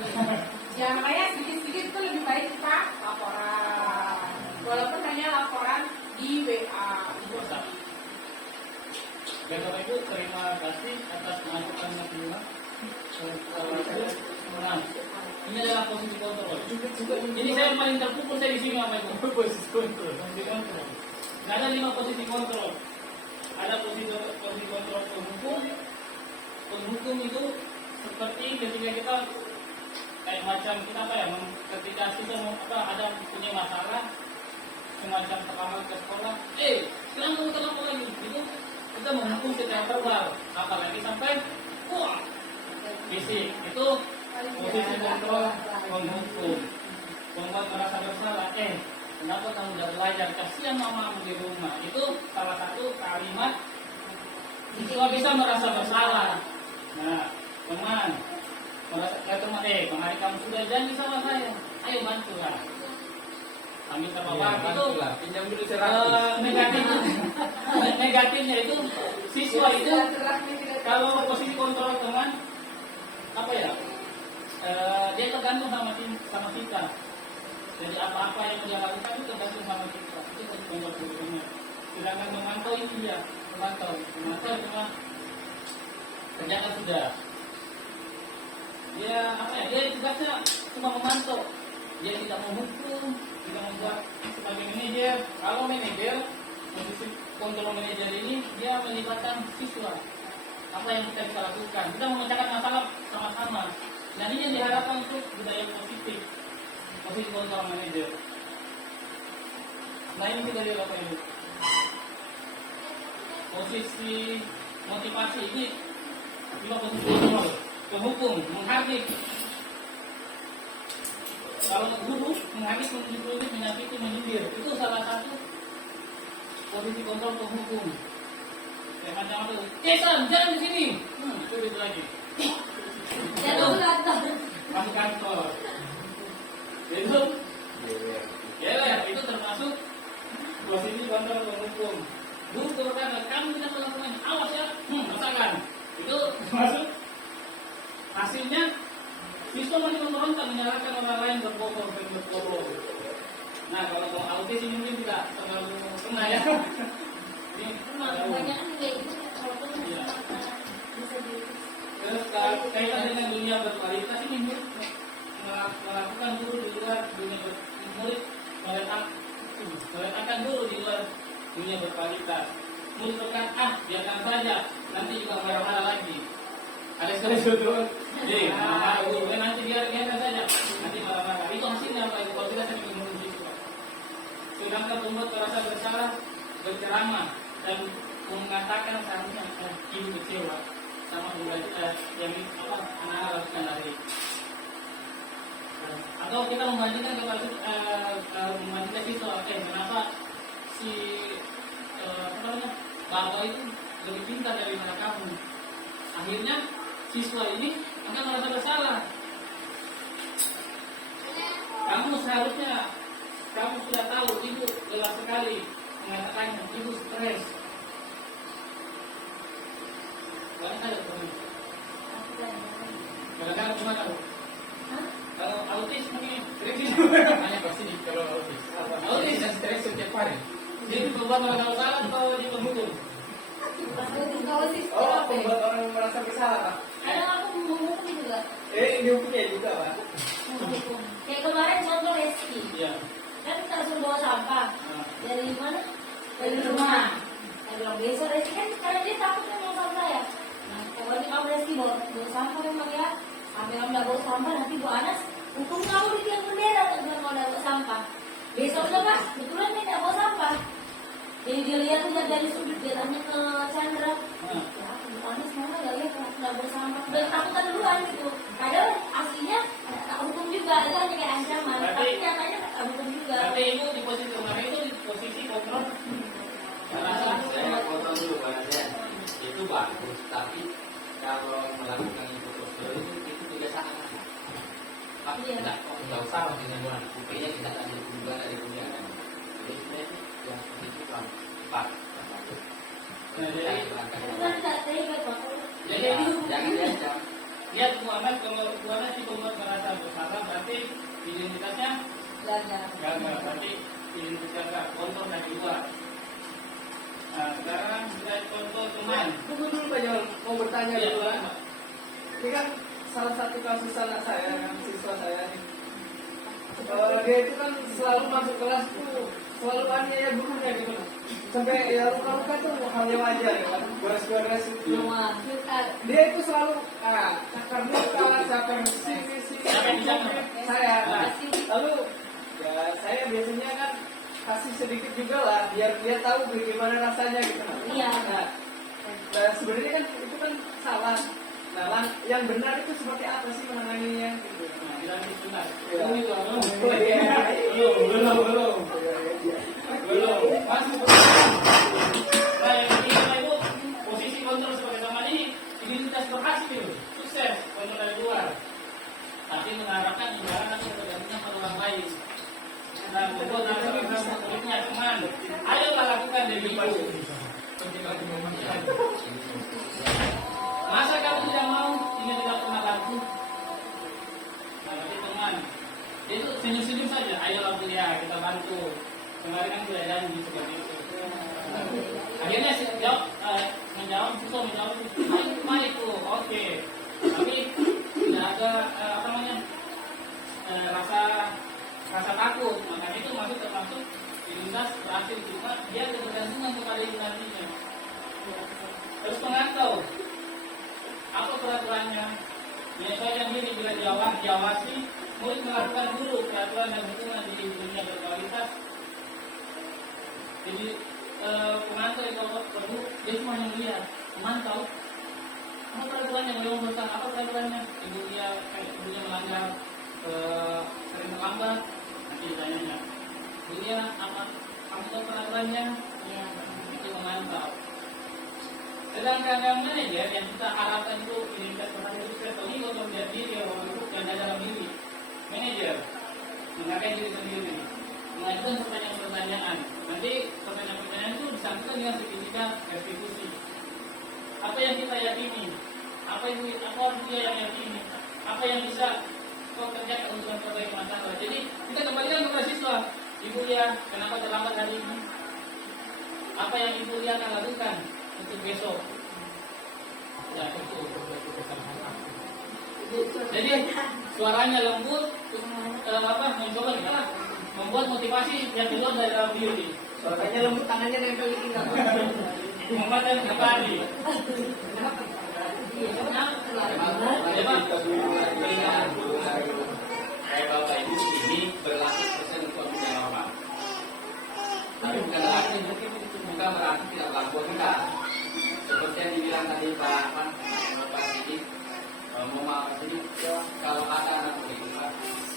Ya makanya sedikit-sedikit itu lebih baik kita laporan, walaupun hanya laporan di WA. Baik Bapak Ibu, terima kasih atas masukannya semua. Ini adalah posisi kontrol. Jadi saya paling terpukul saya di sini Bapak Ibu. Posisi kontrol. Nah, ada 5 posisi kontrol. Ada posisi kontrol penghukum. Penghukum itu seperti ketika kita kayak macam kita ketika kita ada punya masalah semacam tekanan ke sekolah, sekarang kamu kenapa lagi? Itu kita menghukum secara verbal, apalagi sampai fisik. Itu posisi kontrol menghukum, membuat merasa bersalah. Kenapa kamu tidak belajar? Kasihan mamamu di rumah. Itu salah satu kalimat kita bisa merasa bersalah. Nah, teman, kemarin kamu sudah janji sama saya, ayo bantulah. Kami sama itu pinjam dulu negatifnya itu siswa itu kalau posisi kontrol teman dia tergantung sama kita. Jadi apa-apa yang dia lakukan itu tergantung sama kita. Itu kontrol kontrolnya. Sedangkan memantau itu dia memantau cuma kerjakan sudah. Dia tugasnya cuma memantau. Dia tidak menghukum, tidak membuat sebagai manajer. Kalau manajer, posisi kontrol manajer ini dia melibatkan siswa. Apa yang kita bisa lakukan? Kita memecahkan masalah sama-sama. Dan ini yang diharapkan untuk budaya positif. Posisi kontrol manajer. Nah ini kita lihat apa ini. Posisi motivasi ini juga posisi kontrol. Penghukum, menghardik. Kalau guru menghabis, menginstruksi, menyakiti, menyindir, itu salah satu posisi kontrol penghukum. Kayak macam itu, jangan di sini. Itu lagi. Jangan kantor. Masuk kantor. Itu termasuk posisi kontrol penghukum. Guru berkata, kamu tidak melakukan, awas ya, rasakan. Itu termasuk hasilnya. Siswa masih memberontak menyalahkan orang lain berbohong. Nah kalau mau autis ini mungkin tidak terlalu kena ya. Ini Kebanyakan kayak gitu. terus kaitan dengan dunia berkualitas ini melakukan guru di luar dunia murid meletakkan guru di luar dunia berkualitas. menunjukkan biarkan saja, nanti juga marah-marah lagi. Ada sekali betul. Jadi marah-marah guru, nanti biarkan saja, nanti marah-marah. Itu hasilnya apa? Kalau kita sering menurut siswa. Sedangkan pembuat merasa bersalah, berceramah dan mengatakan seharusnya ibu kecewa sama yang anak lakukan tadi. Atau kita membandingkan kepada membandingkan siswa, kenapa si bapak itu lebih pintar daripada kamu? Akhirnya siswa ini akan merasa bersalah. Kamu seharusnya kamu sudah tahu ibu lelah sekali mengatakannya, ibu stres. Banyak ada teman. Kadang-kadang cuma tahu. Kalau autis mungkin Hanya pasti kalau autis dan stres setiap hari. jadi membuat orang salah atau di penghukum. Oh, membuat orang merasa bersalah, Pak. Kadang aku menghukum juga. Dihukumnya juga, Pak. Menghukum. Kayak kemarin contoh Reski. Iya. Kan kita suruh bawa sampah. Nah, Dari mana? Dari rumah. Saya bilang besok Reski kan karena dia takut kan bawa sampah ya. Nah, pokoknya kamu Reski bawa sampah memang ya. Sampai kamu nggak bawa sampah nanti Bu Anas hukum kamu di tiang bendera kalau nggak bawa sampah. Besoknya Pak, kebetulan dia nggak bawa sampah. Jadi dia lihat dari sudut dia tanya ke Chandra. Ya, Bu Anas mana nggak ya kalau nggak bawa sampah? Udah takutan duluan gitu. Padahal aslinya tak hukum juga itu hanya kayak ancaman. Tapi nyatanya tak hukum juga. tapi ibu di posisi kemarin itu di posisi kontrol. Saya kontrol dulu bahasanya. Itu bagus, tapi kalau melakukan itu terus itu juga salah. Tapi tidak usah dengan buktinya kita ambil juga dari dunia kan. Jadi sebenarnya yang positif kan Pak. Nah, jadi Bukan tak teringat Pak. jadi jangan lihat Bu Anas, kalau Bu Anas itu membuat merasa bersalah berarti identitasnya Gagal. gagal, berarti identitasnya kontrol dari luar. Nah, sekarang kita contoh teman. Tunggu dulu Pak Jol, mau bertanya Iya, dulu. Pak. Ini kan salah satu kasus anak saya, kan siswa saya nih. Dia itu kan selalu masuk kelas tuh, selalu aniaya gurunya gitu. Sampai ya luka-luka tuh halnya wajar ya kan, gores-gores itu. Rumah. Dia itu selalu cakar muka, cakar sini. Saya. Nah, lalu ya saya biasanya kan kasih sedikit juga lah, biar dia tahu bagaimana rasanya gitu. Iya. Nah, sebenarnya kan itu kan salah. Nah, yang benar itu seperti apa sih menanganinya? Gitu. Nah, bilang itu benar. Ya. Belum. Masuk. Nah, yang ketiga itu posisi kontrol sebagai teman ini identitas berhasil, sukses, kontrol dari luar. Tapi mengharapkan imbalan atau ketergantungan pada orang lain. Dan membuat rasa kulitnya teman. Ayolah lakukan dari ibu. Masa kamu tidak mau, ini tidak pernah laku. Nah, tapi teman, itu senyum-senyum saja. Ayolah kuliah, kita bantu. Kemarin kan sudah janji seperti itu. Akhirnya menjawab, baik tuh, oke. Tapi tidak ada rasa takut. Makanya itu masuk termasuk identitas berhasil cuma dia ketergantungan kepada ibu nantinya. Terus pengantau. Apa peraturannya? Ya saya sendiri bila diawasi, murid melakukan dulu peraturan dan hukuman di dunia berkualitas. Jadi pemantau itu perlu dia cuma yang lihat, memantau. Apa peraturannya? Boleh membesar apa peraturannya? Ibunya melanggar, sering terlambat, nanti ditanya. Ibunya apa? Kamu tahu peraturannya? Ya, itu memantau. Sedangkan yang manajer yang kita harapkan itu identitas perhatian itu terpenuhi untuk melihat diri orang itu yang ada dalam diri. Manajer menghargai diri sendiri, mengajukan pertanyaan-pertanyaan. Nanti pertanyaan-pertanyaan itu disambungkan dengan sertifikat restitusi. Apa yang kita yakini? Apa harus dia yang yakini? Apa yang bisa kau kerjakan untuk memperbaiki masalah? Jadi kita kembalikan kepada siswa. Ibu Lia, kenapa terlambat hari ini? Apa yang Ibu Lia akan lakukan untuk besok? Ya, itu. Jadi suaranya lembut, mencoba kita membuat motivasi yang keluar dari dalam diri. Suaranya lembut, tangannya nempel di kita. Muhammad Bukhari. Kayak bapak ibu ini berlaku persen untuk dunia normal. Tapi bukan berarti tidak berlaku kita. Seperti yang dibilang tadi Pak Sidik, mau maaf Sidik, kalau ada anak begitu Pak,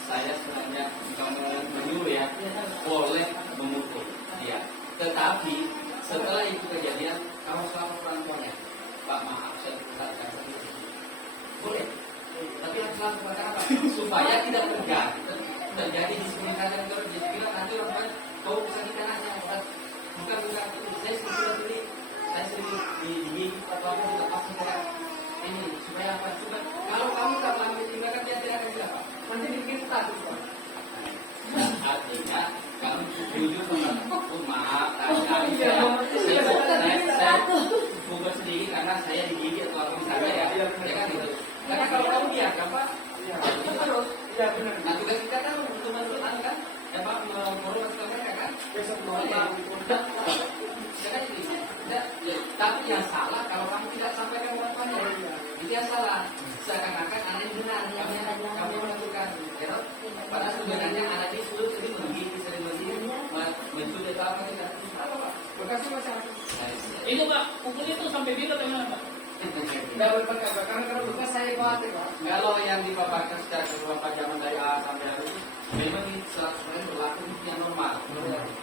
saya sebenarnya bukan menyuruh ya, boleh memukul dia. Tetapi setelah itu kejadian, kalau selama orang tuanya, Pak maaf saya tidak boleh. Tapi harus lakukan apa? Supaya tidak terjadi diskriminasi yang terjadi. Bila nanti orang kau kesakitan aja, bukan saya sering digigit atau apa tidak pasti saya ini supaya apa? Supaya kalau kamu tak mengambil tindakan dia tidak akan apa? Nanti dibikin status. Dan artinya kamu jujur mengaku maaf, tadi saya bukan sedikit karena saya digigit atau apa misalnya ya kan gitu. Karena kalau kamu biarkan Pak, itu terus. Iya benar. Nah tugas kita kan untuk menentukan kan, ya Pak menghormati mereka kan. Besok normal. Tapi yang salah kalau kamu tidak sampaikan bantuannya, itu yang salah. Seakan-akan anak benar, kamu menentukan. Padahal sebenarnya anak itu sering menggigit, sering mencuri atau apa tidak. Apa Pak? Bekasnya masih ada. Itu Pak, pukul itu sampai bila bagaimana Pak? Tidak berpakai karena bekas saya khawatir Pak. Kalau yang dipaparkan secara keseluruhan zaman dari A sampai H itu memang ini 100% berlaku yang normal.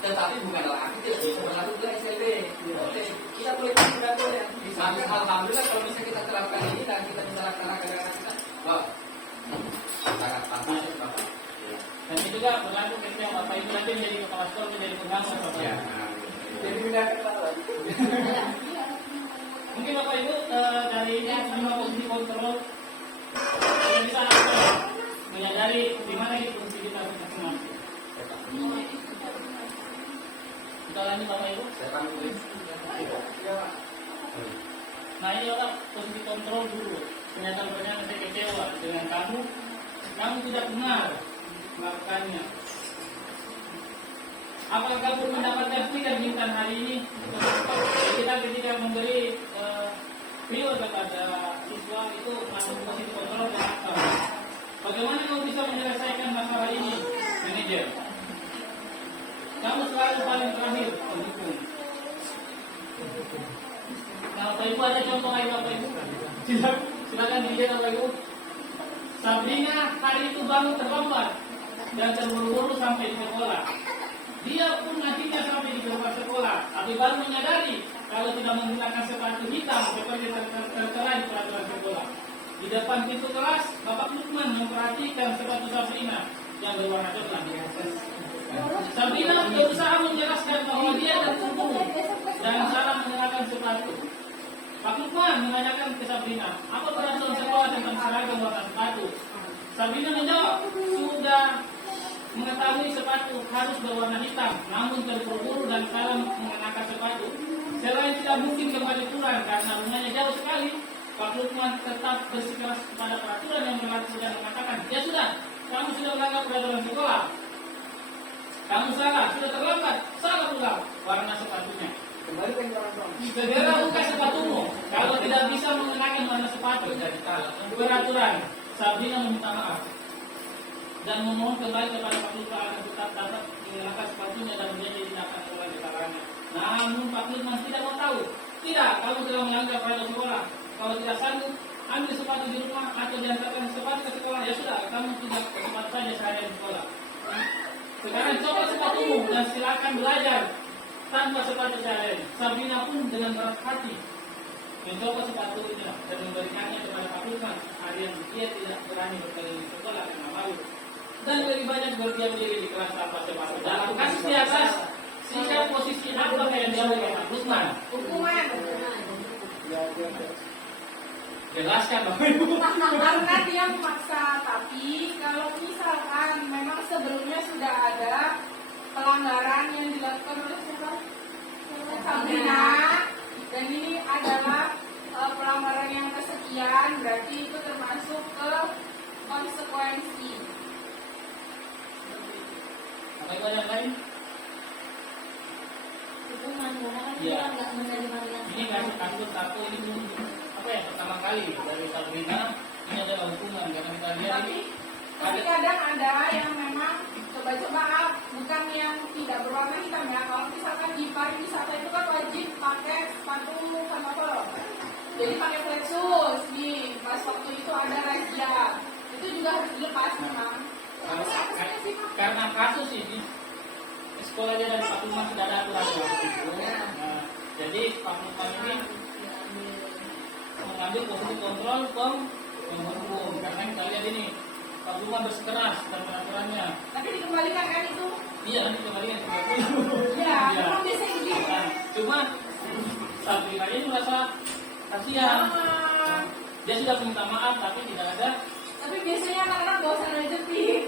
Tetapi bukan arti tidak bisa berlaku juga SLB. Kita boleh tidak boleh. Misalnya alhamdulillah kalau bisa kita terapkan ini dan kita bisa laksanakan dengan kita, wah, sangat fantastis Bapak. Dan itu juga berlaku ketika Bapak Ibu nanti menjadi kepala sekolah, menjadi pengawas Bapak. Ya. Jadi pindah ke lawan. Mungkin Bapak Ibu dari ini semua posisi kontrol yang bisa apa menyadari di mana itu fungsi kita masing-masing. Kita lanjut Bapak Ibu. Saya panggil. Nah ini Bapak posisi kontrol dulu. Pernyataan-pernyataan saya kecewa dengan kamu. Kamu tidak benar melakukannya. Apakah kamu mendapatkan permintaan hari ini? Kita ketika memberi prior kepada siswa itu masuk posisi kontrol dan apa? Bagaimana kamu bisa menyelesaikan masalah ini, manajer? Kamu selalu paling terakhir mendukung. Nah, Bapak Ibu ada contoh lain Bapak Ibu? Silakan dilihat Bapak Ibu. Sabrina hari itu bangun terlambat dan terburu-buru sampai di sekolah. Dia pun akhirnya sampai di gerbang sekolah, tapi baru menyadari kalau tidak menggunakan sepatu hitam seperti tertera di peraturan sekolah. Di depan pintu kelas, Bapak Lukman memperhatikan sepatu Sabrina yang berwarna coklat. Sabrina berusaha menjelaskan bahwa dia tertipu dan salah menggunakan sepatu. Pak Lukman menanyakan ke Sabrina, apa peraturan sekolah tentang seragam warna sepatu? Sabrina menjawab, sudah mengetahui sepatu harus berwarna hitam, namun terburu-buru dan salah mengenakan sepatu. Selain tidak mungkin kembali pulang karena rumahnya jauh sekali, Pak Lukman tetap bersikeras kepada peraturan yang berlaku dan mengatakan, ya sudah, kamu sudah melanggar peraturan sekolah. Kamu salah, sudah terlambat, salah pula warna sepatunya. Kembali ke orang tua. Segera buka sepatumu. Kalau tidak bisa mengenakan warna sepatu dari peraturan, Sabrina meminta maaf dan memohon kembali kepada Pak Lukman agar tetap dapat mengenakan sepatunya dan menjadi tindakan sekolah di tangannya. Namun Pak Lukman tidak mau tahu. Tidak, kamu telah melanggar peraturan sekolah. Kalau tidak sanggup, ambil sepatu di rumah atau diantarkan sepatu ke sekolah. Ya sudah, kamu tidak ke tempat saja seharian di sekolah. Sekarang coba sepatumu dan silakan belajar tanpa sepatu seharian. Sabrina pun dengan berat hati mencoba sepatu itu dan memberikannya kepada Pak Lukman. Hari yang dia tidak berani berkeliling sekolah karena malu dan lebih banyak berdiam diri di kelas tanpa sepatu. Dalam kasus di atas, sikap posisi apa yang diambil oleh Pak Lukman? Hukuman. Jelaskan Bapak Ibu. Karena dia memaksa, tapi kalau misalkan memang sebelumnya sudah ada pelanggaran yang dilakukan oleh Sabrina dan ini adalah pelanggaran yang kesekian, berarti itu termasuk ke konsekuensi. Apa yang lain? Hukuman karena kan Iya. dia nggak menerima yang Ini kasus satu ini belum apa ya pertama kali dari Sabrina ini adalah hukuman karena kita lihat ini Tapi kadang ada yang memang coba-coba bukan yang tidak berwarna hitam ya. Kalau misalkan di pariwisata itu kan wajib pakai sepatu pantofel. Jadi pakai flat shoes nih. Pas waktu itu ada razia. Itu juga harus dilepas memang. karena kasus ini sekolahnya dari Pak Luman sudah ada aturan itu. Nah, jadi Pak Luman ini mengambil posisi kontrol menghukum karena kita lihat ini Pak Luman bersikeras dalam peraturannya. Tapi dikembalikan kan itu? Iya nanti kembalikan Iya, Iya. memang biasanya gitu. Nah, cuma Sabrina ini merasa kasihan. Ah, Dia sudah minta maaf tapi tidak ada. tapi biasanya anak-anak bosan aja jepit.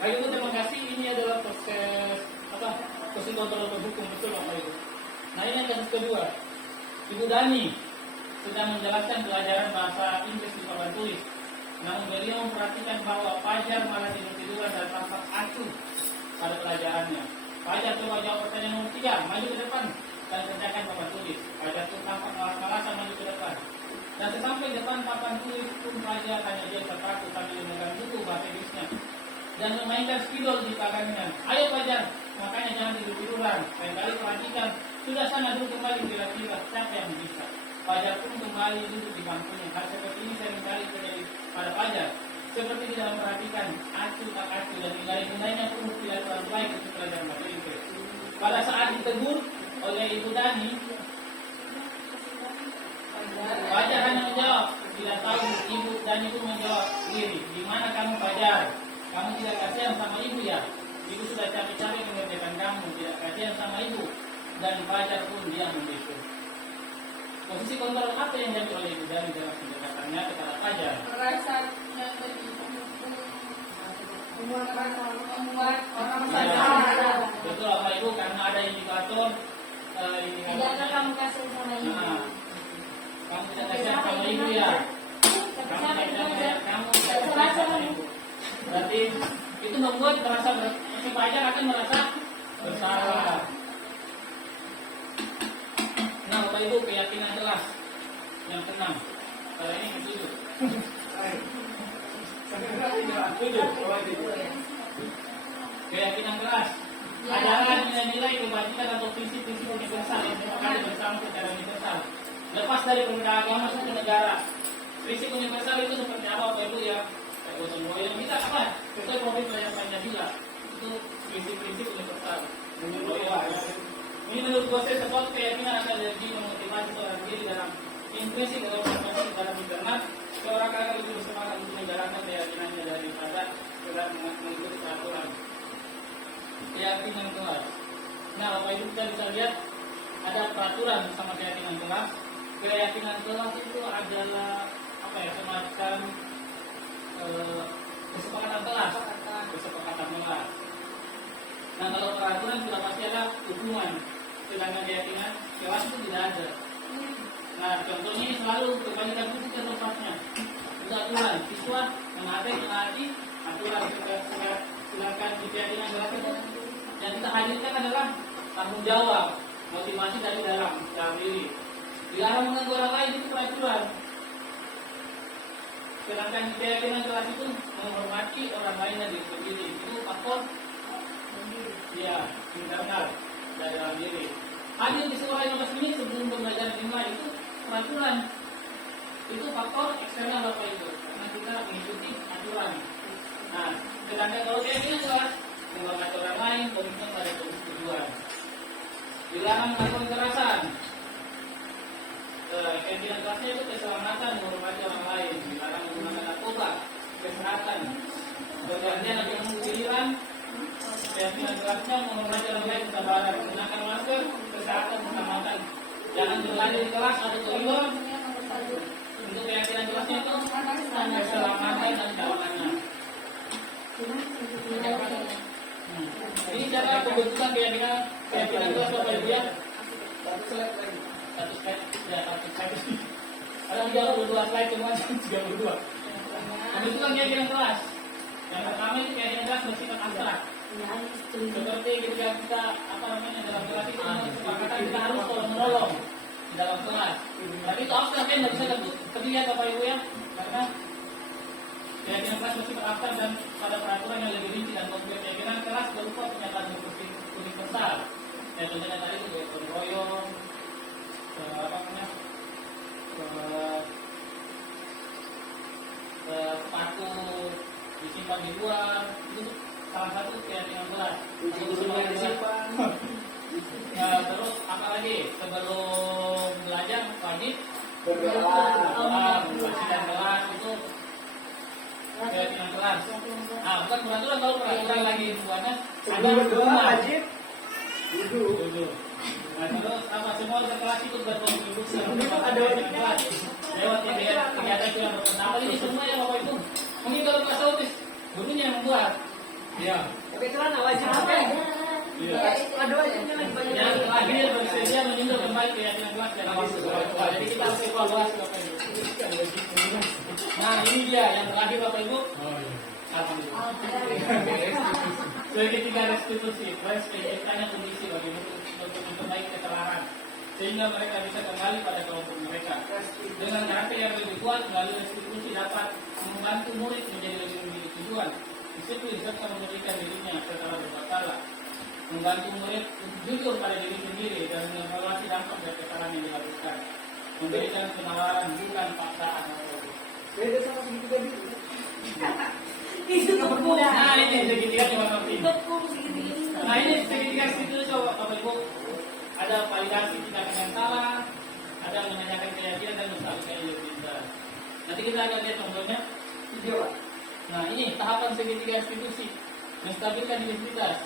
Baik itu terima kasih. Ini adalah proses apa? Proses kontrol hukum betul Bapak Ibu. Nah ini yang kasus kedua. Ibu Dani sedang menjelaskan pelajaran bahasa Inggris di papan tulis. Namun beliau memperhatikan bahwa Fajar malah tidur-tiduran dan tampak acuh pada pelajarannya. Fajar coba jawab pertanyaan nomor 3, maju ke depan dan kerjakan papan tulis. Fajar pun tampak malas-malasan maju ke depan. Dan sesampai depan papan tulis pun Fajar hanya dia terpaku sambil memegang buku bahasa Inggrisnya dan memainkan spidol di tangannya. Ayo Fajar, makanya jangan tidur-tiduran. Lain kali perhatikan, sudah sana duduk kembali kira-kira siapa yang bisa. Fajar pun kembali duduk di bangkunya. Hal seperti ini seringkali terjadi pada Fajar. Seperti tidak memperhatikan acuh tak acuh dan nilai-nilainya pun tidak terlalu baik untuk pelajaran bahasa Inggris. Pada saat ditegur oleh Ibu Dani, Fajar hanya menjawab, tidak tahu. Ibu Dani pun menjawab diri, di mana kamu Fajar? Kamu tidak kasihan sama ibu ya? Ibu sudah capek-capek mengerjakan kamu, tidak kasihan sama ibu. Dan Fajar pun diam begitu. Posisi kontrol apa yang diambil oleh Ibu Dani dalam pendekatannya kepada Fajar? Rasanya membuat orang Ya, sadar. betul Bapak Ibu, karena ada indikator Tidak kamu kasih sama ibu. Nah, kamu tidak kasihan sama ibu ya? Kamu tidak kasihan, kamu tidak kasihan sama ibu. Berarti itu membuat merasa si Fajar akan merasa bersalah. Nah, Bapak Ibu, keyakinan jelas yang tenang. Kalau ini setuju. Setuju. Keyakinan keras. Ajaran nilai-nilai kebajikan atau prinsip-prinsip universal yang disepakati bersama secara universal. Lepas dari perbedaan agama suku negara. Prinsip universal itu seperti apa Bapak Ibu ya? Kayak gotong royong kita apa? Sesuai profil pelajar Pancasila. Itu prinsip-prinsip universal. Ini menurut proses sesuatu keyakinan akan jadi memotivasi seorang diri dalam intrinsik atau informasi dalam internet. Seorang akan lebih bersemangat untuk menjalankan keyakinannya daripada sekedar mengikuti peraturan. Keyakinan kelas. Nah, Bapak Ibu kita bisa lihat ada peraturan sama keyakinan kelas. Keyakinan kelas itu adalah apa ya, semacam kesepakatan kelas. Kesepakatan kelas. Nah, kalau peraturan sudah pasti ada hukuman. Sedangkan keyakinan kelas itu tidak ada. Nah, contohnya ini selalu kebanyakan buku ke tempatnya. Itu aturan. Siswa menaati aturan. Sedangkan di keyakinan kelas itu yang kita hadirkan adalah tanggung jawab, motivasi dari dalam diri. Dilarang mengganggu orang lain itu peraturan. Sedangkan di keyakinan kelas itu menghormati orang lain dan diri sendiri. Itu faktor ya internal dari dalam diri. Hadir di sekolah 15 menit sebelum pembelajaran dimulai itu peraturan. Itu faktor eksternal Bapak Ibu. Karena kita mengikuti aturan. Nah, sedangkan kalau keyakinan kelas menghormati orang lain, komitmen pada tujuan. Dilarang melakukan kekerasan. Keyakinan kelasnya itu keselamatan, menghormati orang lain. Dilarang menggunakan narkoba, kesehatan. Pergantian atau pengguliran. Keyakinan kelasnya menghormati orang lain, kesabaran, menggunakan masker, kesehatan, keselamatan. Jangan berlari di kelas atau keluar. Untuk keyakinan kelasnya itu keselamatan dan keamanannya. Ini cara pembentukan keyakinan kelas Bapak Ibu ya. Satu slide. Ada 32 slide cuma 32. Pembentukan keyakinan kelas. Yang pertama itu keyakinan kelas bersifat abstrak. Seperti ketika kita dalam kelas itu kesepakatan kita harus tolong menolong. di dalam kelas. Tapi itu abstrak kan nggak bisa terlihat Bapak Ibu ya, karena keyakinan kelas mesti teraftar dan pada peraturan yang lebih rinci dan konkret. Keyakinan kelas berupa pernyataan universal. Ya contohnya tadi itu gotong royong, apa namanya, sepatu disimpan di luar, itu salah satu keyakinan kelas. Nah, terus apa lagi? Sebelum belajar wajib berdoa, membersihkan kelas itu keyakinan kelas. Nah, bukan peraturan, kalau peraturan lagi semuanya ada berdoa wajib duduk. Nah, terus apa semua kelas ikut berkontribusi ada keyakinan kelas lewat kegiatan yang berpendapat ini semua ya Bapak Ibu. Mungkin kalau kelas autis gurunya yang membuat. Iya. pakai celana wajib apa? Iya. Ada wajibnya lagi banyak. Yang terakhir bersedia menyindir kembali keyakinan kelas dan jadi kita harus evaluasi Bapak Ibu. Nah ini dia yang terakhir Bapak Ibu. Oh iya. Segitiga restitusi, tanya kondisi bagi memperbaiki kesalahan sehingga mereka bisa kembali pada kelompok mereka. Dengan karakter yang lebih kuat melalui restitusi dapat membantu murid menjadi lebih memiliki tujuan, disiplin serta memberikan dirinya secara berkala, membantu murid jujur pada diri sendiri dan mengevaluasi dampak dari kesalahan yang dilakukan, memberikan penawaran bukan paksaan. Beda sama segitiga gitu. Itu tepung. Nah ini segitiga cuma penting. Tepung segitiga. Nah ini segitiga itu coba Bapak Ibu, ada validasi tindakan yang salah, ada menanyakan keyakinan dan menstabilkan identitas. Nanti kita akan lihat contohnya. Video Pak. Nah ini tahapan segitiga institusi, menstabilkan identitas.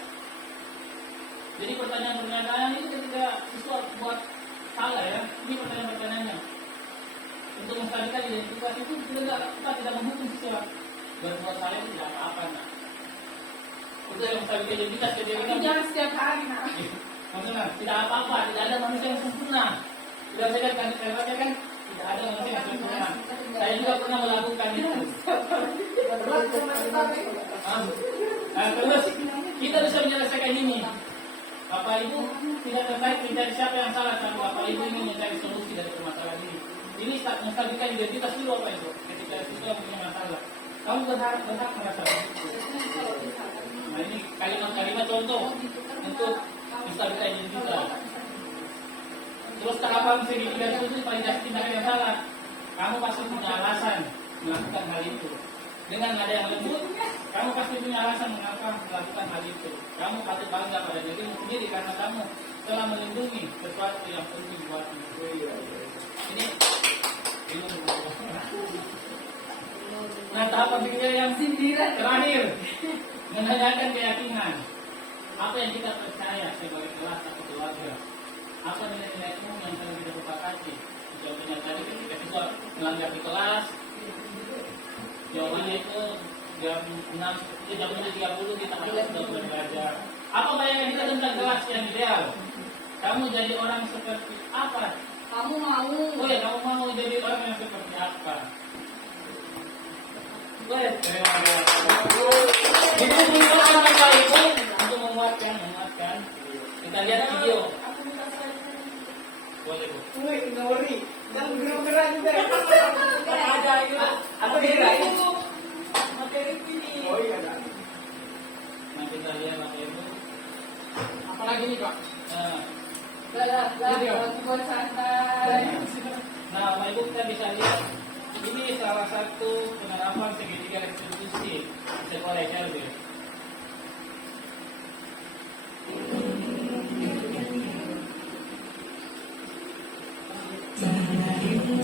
Jadi pertanyaan-pertanyaan itu ketika siswa buat salah ya, ini pertanyaan-pertanyaannya. Untuk menstabilkan identitas itu kita tidak menghukum siswa berbuat salah itu tidak apa-apa. Nah, untuk yang menstabilkan identitas Tapi ketika jangan setiap hari nak. maksudnya tidak apa-apa, tidak ada manusia yang sempurna. Tidak saya kan tidak ada manusia yang sempurna. Saya juga pernah melakukan itu. Terus kita bisa menyelesaikan ini. Bapak Ibu tidak tertarik mencari siapa yang salah, tapi Bapak Ibu ingin mencari solusi dari permasalahan ini. Ini menstabilkan identitas dulu Bapak Ibu. Ketika kita punya masalah, kamu berhak merasa begitu. Nah ini kalimat-kalimat contoh untuk menstabilkan identitas. Terus tahapan segitiga itu validasi tindakan yang salah. Kamu pasti punya alasan melakukan hal itu. Dengan ada yang lembut, kamu pasti punya alasan mengapa melakukan hal itu. Kamu pasti bangga pada dirimu sendiri karena kamu telah melindungi sesuatu yang penting buatmu. Ini nah tahapan segitiga yang Sindiran. terakhir, menanyakan keyakinan. Apa yang kita percaya sebagai kelas atau keluarga? Apa nilai-nilai umum yang sering kita sepakati? Contohnya tadi ketika siswa melanggar di kelas, jawabannya itu jam 6:30 kita harus sudah mulai belajar. Apa bayangan kita tentang kelas yang ideal? Kamu jadi orang seperti apa? Kamu mau. Oh ya, kamu mau jadi orang yang seperti apa? Boleh. Ini menunjukkan Bapak Ibu untuk menguatkan. Kita lihat video. Boleh Bu. Wih, ngori. Yang gerak-gerak juga. Ada itu. Apa gerak? Materi ini. Oh iya. Nah kita lihat Bapak Ibu. Apalagi nih Pak? Buat santai. Nah Bapak Ibu kita bisa lihat ini salah satu penerapan segitiga restitusi sekolah SLB. Lihat Bapak Ibu.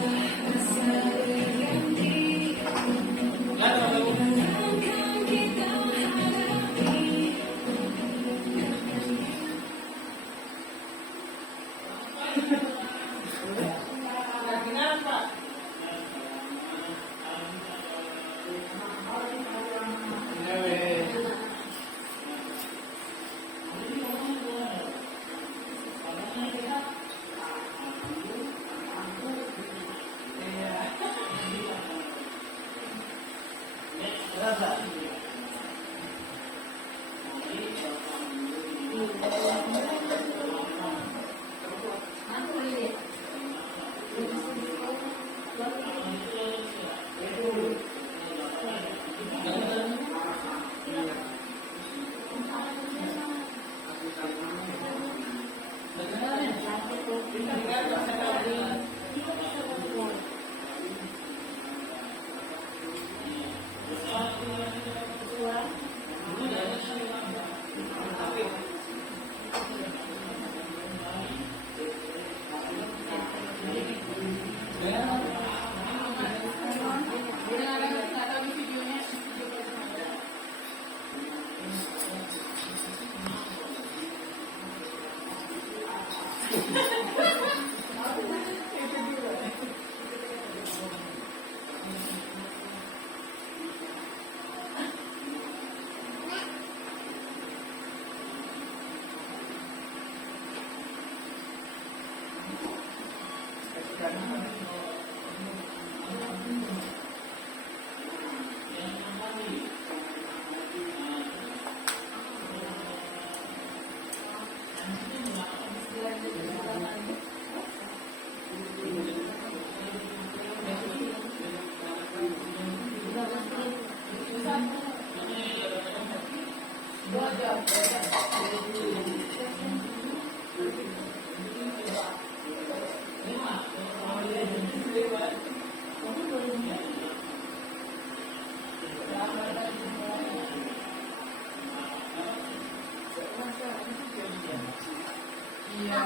Iya,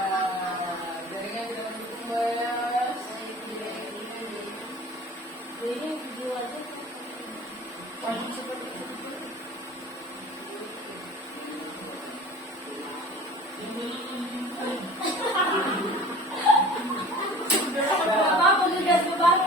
jaringan jangan dikumbas. Ini video aja. Paling seperti itu. Apa juga sebab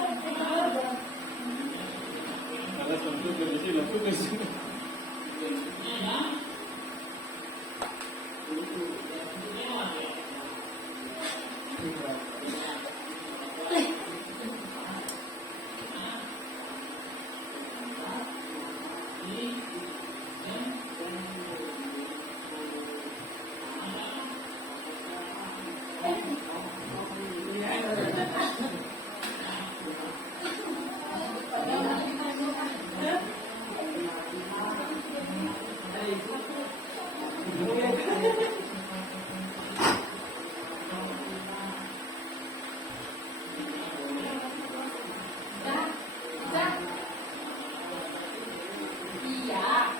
Iya.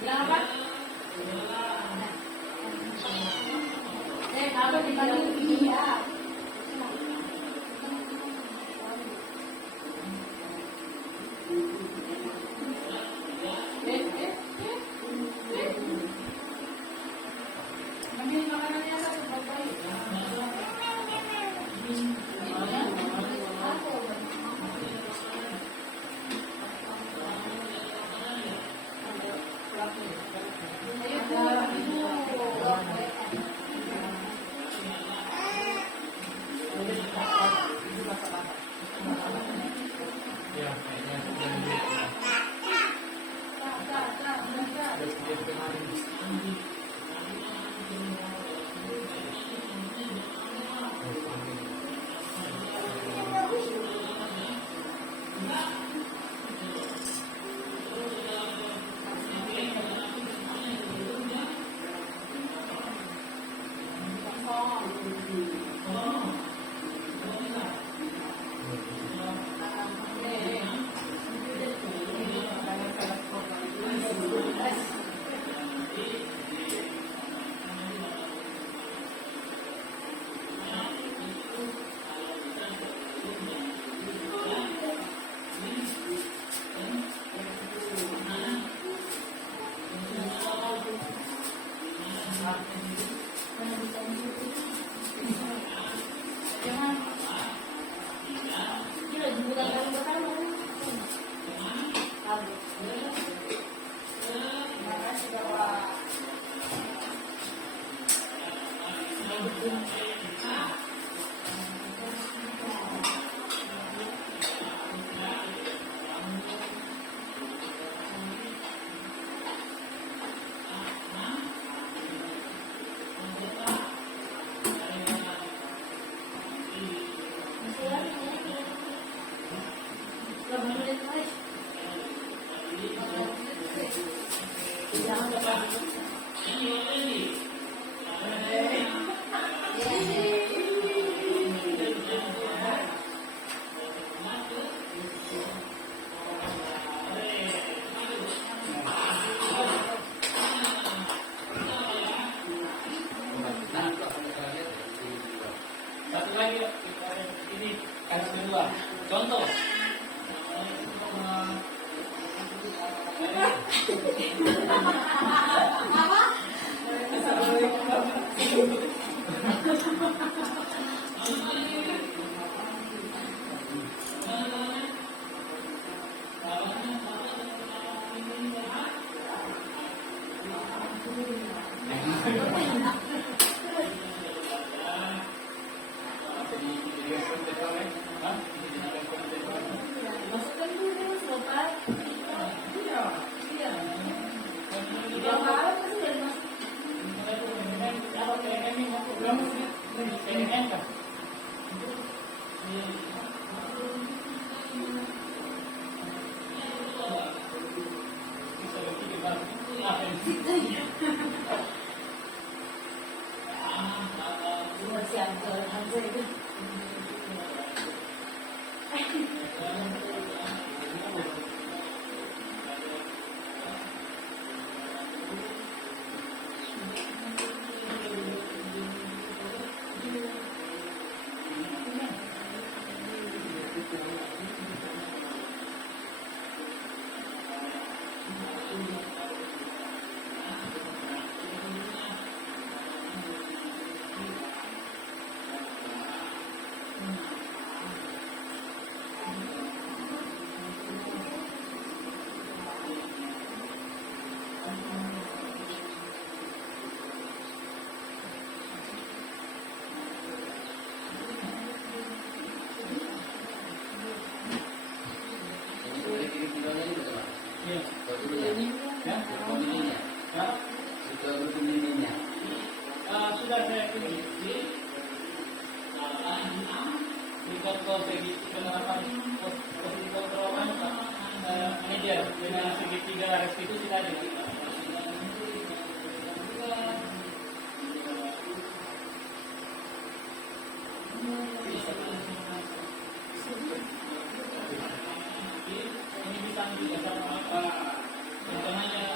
Bilang apa? apa dipanggil iya. Ambil makanannya satu baik-baik. Ya, kayaknya dia kemarin. Ini lagi bulan kali pertama. Makasih Bapak. Satu lagi ini kasus kedua. Contoh. Jadi Dijadikan konten rame. Hah? Dijadikan konten rame. Masukkan dulu sobat. Iya. Iya. Konten Udah malam pasti udah dimasukin. apa PNM ini mau program PNM kan? Bisa berpikir baru. Apa yang Masih aja itu. Iya. Ya? Ya? Sudah saya kunci di kontrol segi penerapan posisi kontrolan media dengan segitiga restitusi tadi. Ini bisa dilakukan apa? Contohnya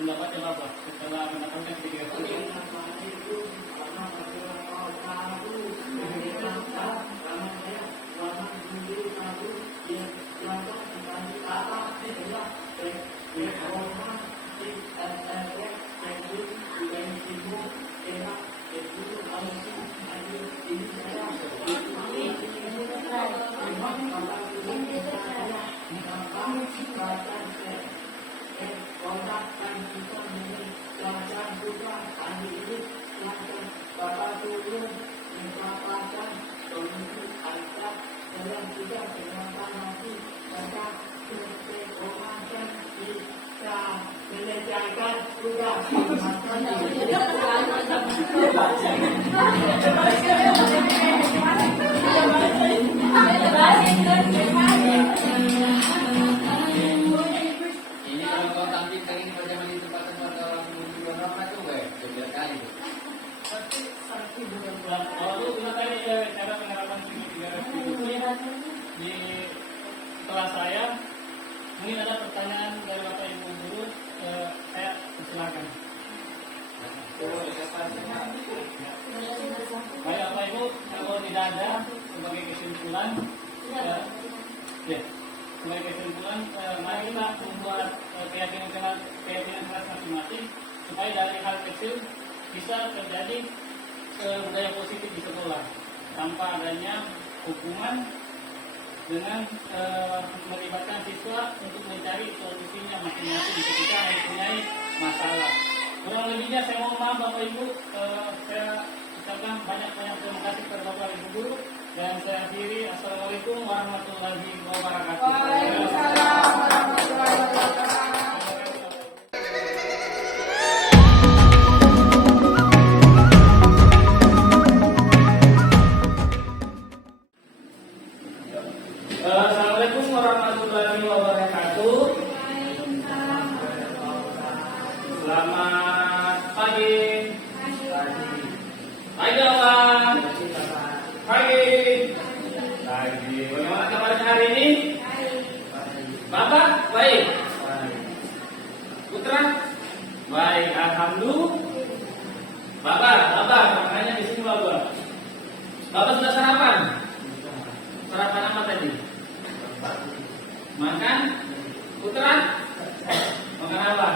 pendapatnya Bapak setelah mendapatkan ketiga kali? Ini kalau kau tampilkan ini pada zaman itu pada orang menunjukkan orang itu biar kali. Kalau kita tadi cara penerapan tiga restitusi di kelas saya, mungkin ada pertanyaan dari Bapak Ibu guru, saya persilakan. Baik Bapak Ibu, kalau tidak ada sebagai kesimpulan, sebagai kesimpulan, mari kita membuat keyakinan keras masing-masing supaya dari hal kecil bisa terjadi budaya positif di sekolah tanpa adanya hukuman, dengan melibatkan siswa untuk mencari solusinya masing-masing ketika mempunyai masalah. Kurang lebihnya saya mohon maaf Bapak Ibu, saya ucapkan banyak-banyak terima kasih kepada Bapak Ibu guru, dan saya akhiri. Assalamualaikum warahmatullahi wabarakatuh. Waalaikumsalam warahmatullahi wabarakatuh. Assalamualaikum warahmatullahi wabarakatuh. Selamat pagi. Pagi Bapak. Pagi. Bagaimana kabarnya hari ini? Bapak baik. Putra baik, alhamdulillah. Bapak, makanya di sini Bapak. Bapak sudah sarapan? Sarapan apa tadi? Makan? Putra? Makan apa?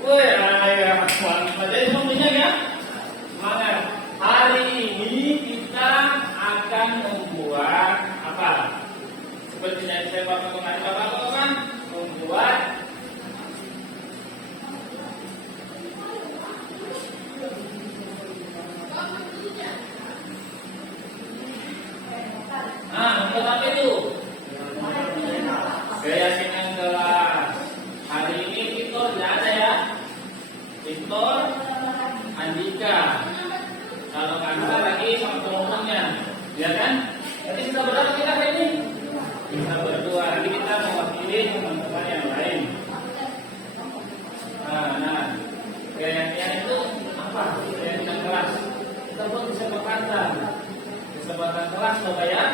Wih, mantap. Jadi semuanya ya? Semangat. Hari ini kita akan membuat apa? Seperti yang saya bapak kemarin, membuat untuk apa itu? Keyakinan kelas. Hari ini Victor tidak ada ya? Victor, Andika. Kalau Anda lagi sama teman-temannya, ya kan? Jadi kita berapa kita hari ini? Kita berdua. Jadi kita mewakili teman-teman yang lain. Nah, keyakinan itu apa? Keyakinan kelas. Kita buat kesepakatan. Kesepakatan kelas, Bapak ya.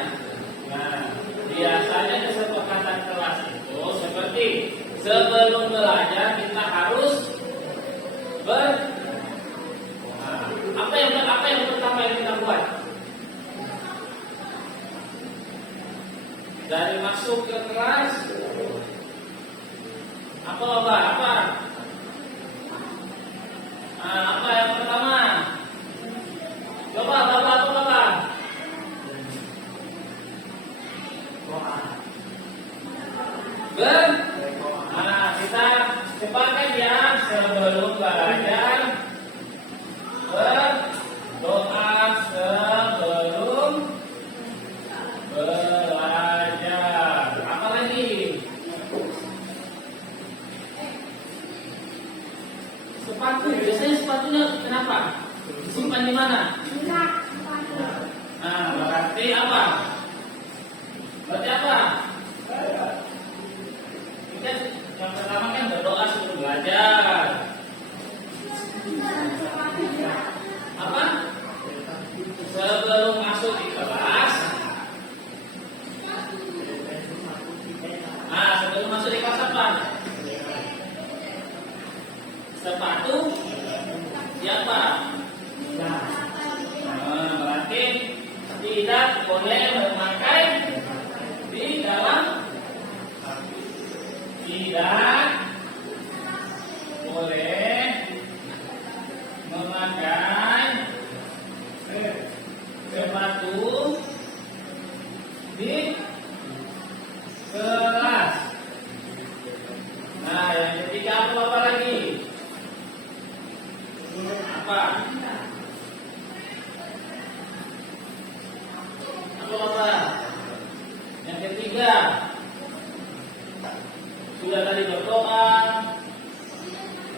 Nah, biasanya kesepakatan kelas itu seperti sebelum belajar kita harus apa yang pertama yang kita buat? Dari masuk ke kelas, apa Bapak? Apa yang pertama? Coba Bapak atau Bapak? Kita sepakat ya, sebelum belajar berdoa sebelum belajar. Apa lagi? Sepatu, biasanya sepatunya kenapa? Disimpan di mana? Berarti apa? Yang pertama kan berdoa sebelum belajar. Apa? Sebelum masuk di kelas. Sebelum masuk di kelas apa? Sepatu siapa? Berarti tidak boleh memakai di dalam, tidak boleh memakai sepatu di kelas. Nah, yang ketiga apa lagi? Apa? Apa? Yang ketiga sudah tadi berdoa,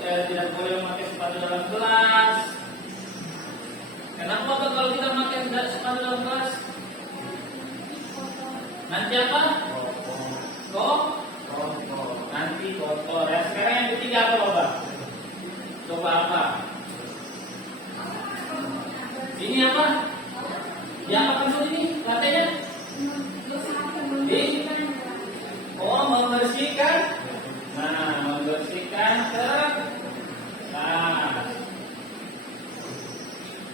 tidak boleh memakai sepatu dalam kelas. Kenapa kalau kita memakai sepatu dalam kelas? Nanti apa? Nanti kotor. Ya, sekarang yang ketiga apa, Bapak? Coba apa? Ini apa? Diapakan maksud ini? Katanya? Membersihkan. Nah, membersihkan kelas.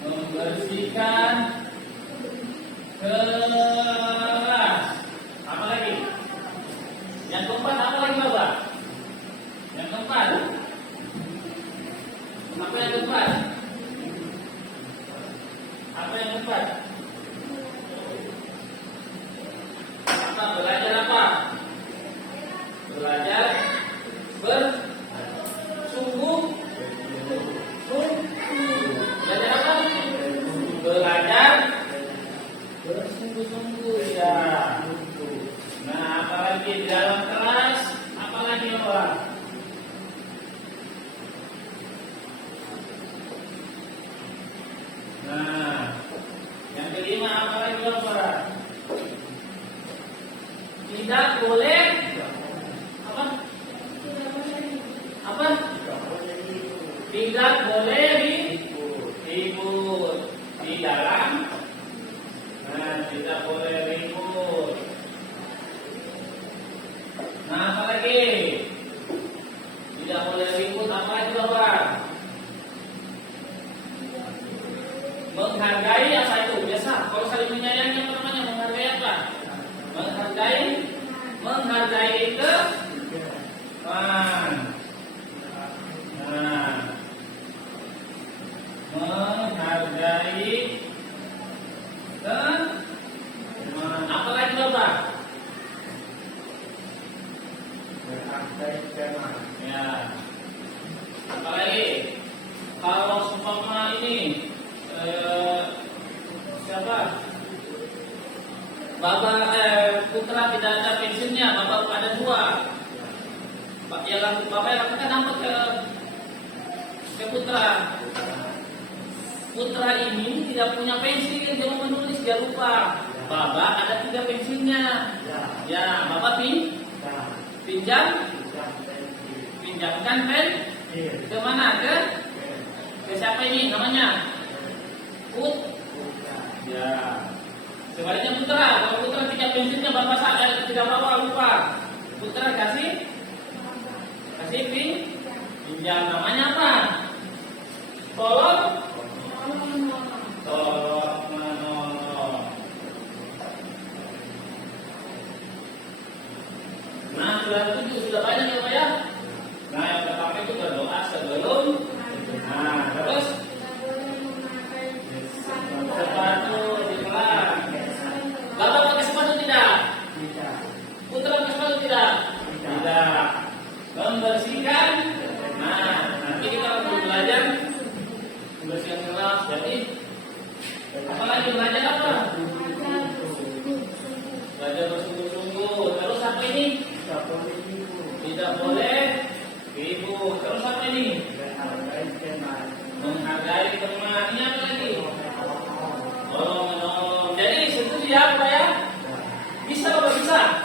Membersihkan kelas. Apa lagi? Yang keempat apa lagi, Bapak? Yang keempat. Apa yang keempat? Apa yang keempat? Apa? Belajar apa? Belajar bersungguh. Belajar apa? Belajar bersungguh-sungguh ya. Nah, apalagi di dalam kelas? Apalagi, Bapak? Nah, yang kelima apa lagi, Bapak? Tidak boleh apa? Apa? Tidak boleh ribut di dalam. Nah, tidak boleh ribut. Nah, apa lagi? Tidak boleh ribut. Apa lagi, Bapak? Menghargai apa itu? Biasa kalau saling menyayangi apa namanya? Menghargai apa? Menghargai itu nah, menghargai teman. Apa lagi, Bapak? Ya. Apa lagi? Kalau seumpama ini siapa? Bapak putra tidak ada pensiunnya, bapak ada dua. Bapak yang lakukan apa ke putra? Putra ini tidak punya pensiun, dia mau menulis, dia lupa. Bapak ada 3 pensiunnya. Ya, bapak pinjamkan pen ke mana? Ke siapa ini namanya? Ya. Sebaliknya putra, kalau putra 3 pensiunnya bapak tidak bawa, lupa. Putra kasih pinjam, namanya apa? Tolong menolong. Nah, sudah 7, sudah banyak ya, Pak ya. Nah, yang pertama itu berdoa sebelum. Nah, terus sepatu di kelas. Bapak pakai sepatu tidak? Putra pakai sepatu tidak? Tidak. Membersihkan. Nah, nanti kita akan belajar membersihkan kelas. Jadi, apa lagi belajar apa? Belajar bersungguh-sungguh. Terus apa ini? Tidak boleh ribut. Terus apa ini? Menghargai teman. Ini apa lagi? Menolong. Jadi setuju ya, Pak ya? Bisa apa bisa?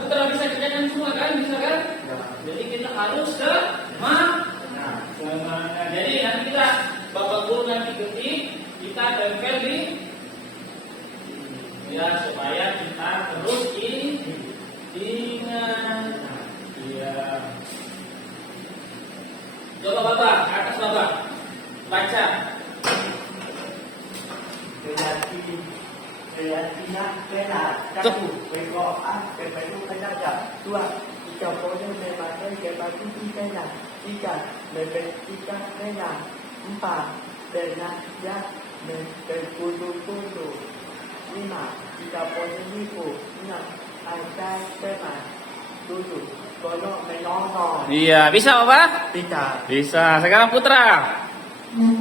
Putra bisa kerjakan semua kan? Bisa kan? Jadi kita harus semangat. Jadi nanti kita Bapak Guru nanti ketik, kita tempel di ya supaya kita terus ingat. Ya. Coba Bapak, ke atas Bapak. Baca. Kreatina kena satu berdoa kepada penada dua jika boleh memakai kebatu kena tiga lebih kena empat belajar berkudu-kudu lima jika boleh nipu enam ada teman tujuh kalau menolong Iya, bisa Bapak? tidak Bisa. Sekarang Putra.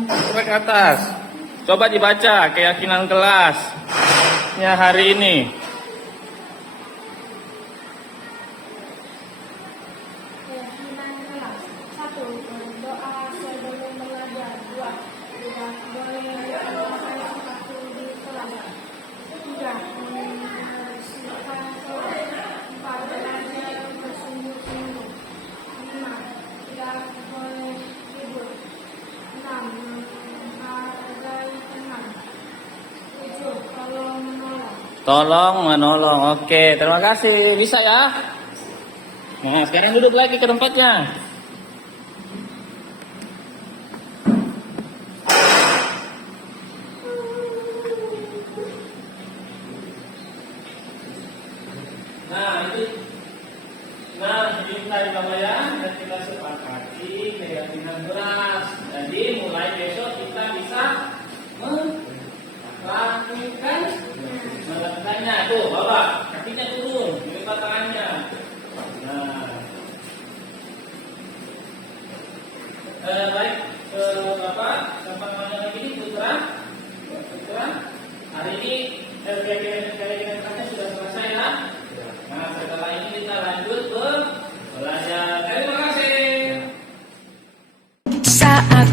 Putra ke atas. Coba dibaca keyakinan kelasnya hari ini. Keyakinan kelas. 1. Berdoa sebelum belajar. 2. Tidak boleh memakai sepatu di kelas. 3. Membersihkan kelas. 4. Belajar bersungguh-sungguh. 5. Tidak boleh tidur. 6. Menghargai teman. 7. Tolong menolong. Tolong menolong. Oke, terima kasih. Bisa ya? Nah, sekarang duduk lagi ke tempatnya. Nah, ini tadi Bapak ya, dan kita sepakati keyakinan kelas. Jadi mulai besok kita bisa melakukannya. Tuh, Bapak, kakinya turun, lipat tangannya. Nah, baik, Bapak, tempat mana lagi ini, Putra? Hari ini keyakinan kelasnya sudah selesai ya. Nah, setelah ini kita lanjut ke belajar. Terima kasih. Saat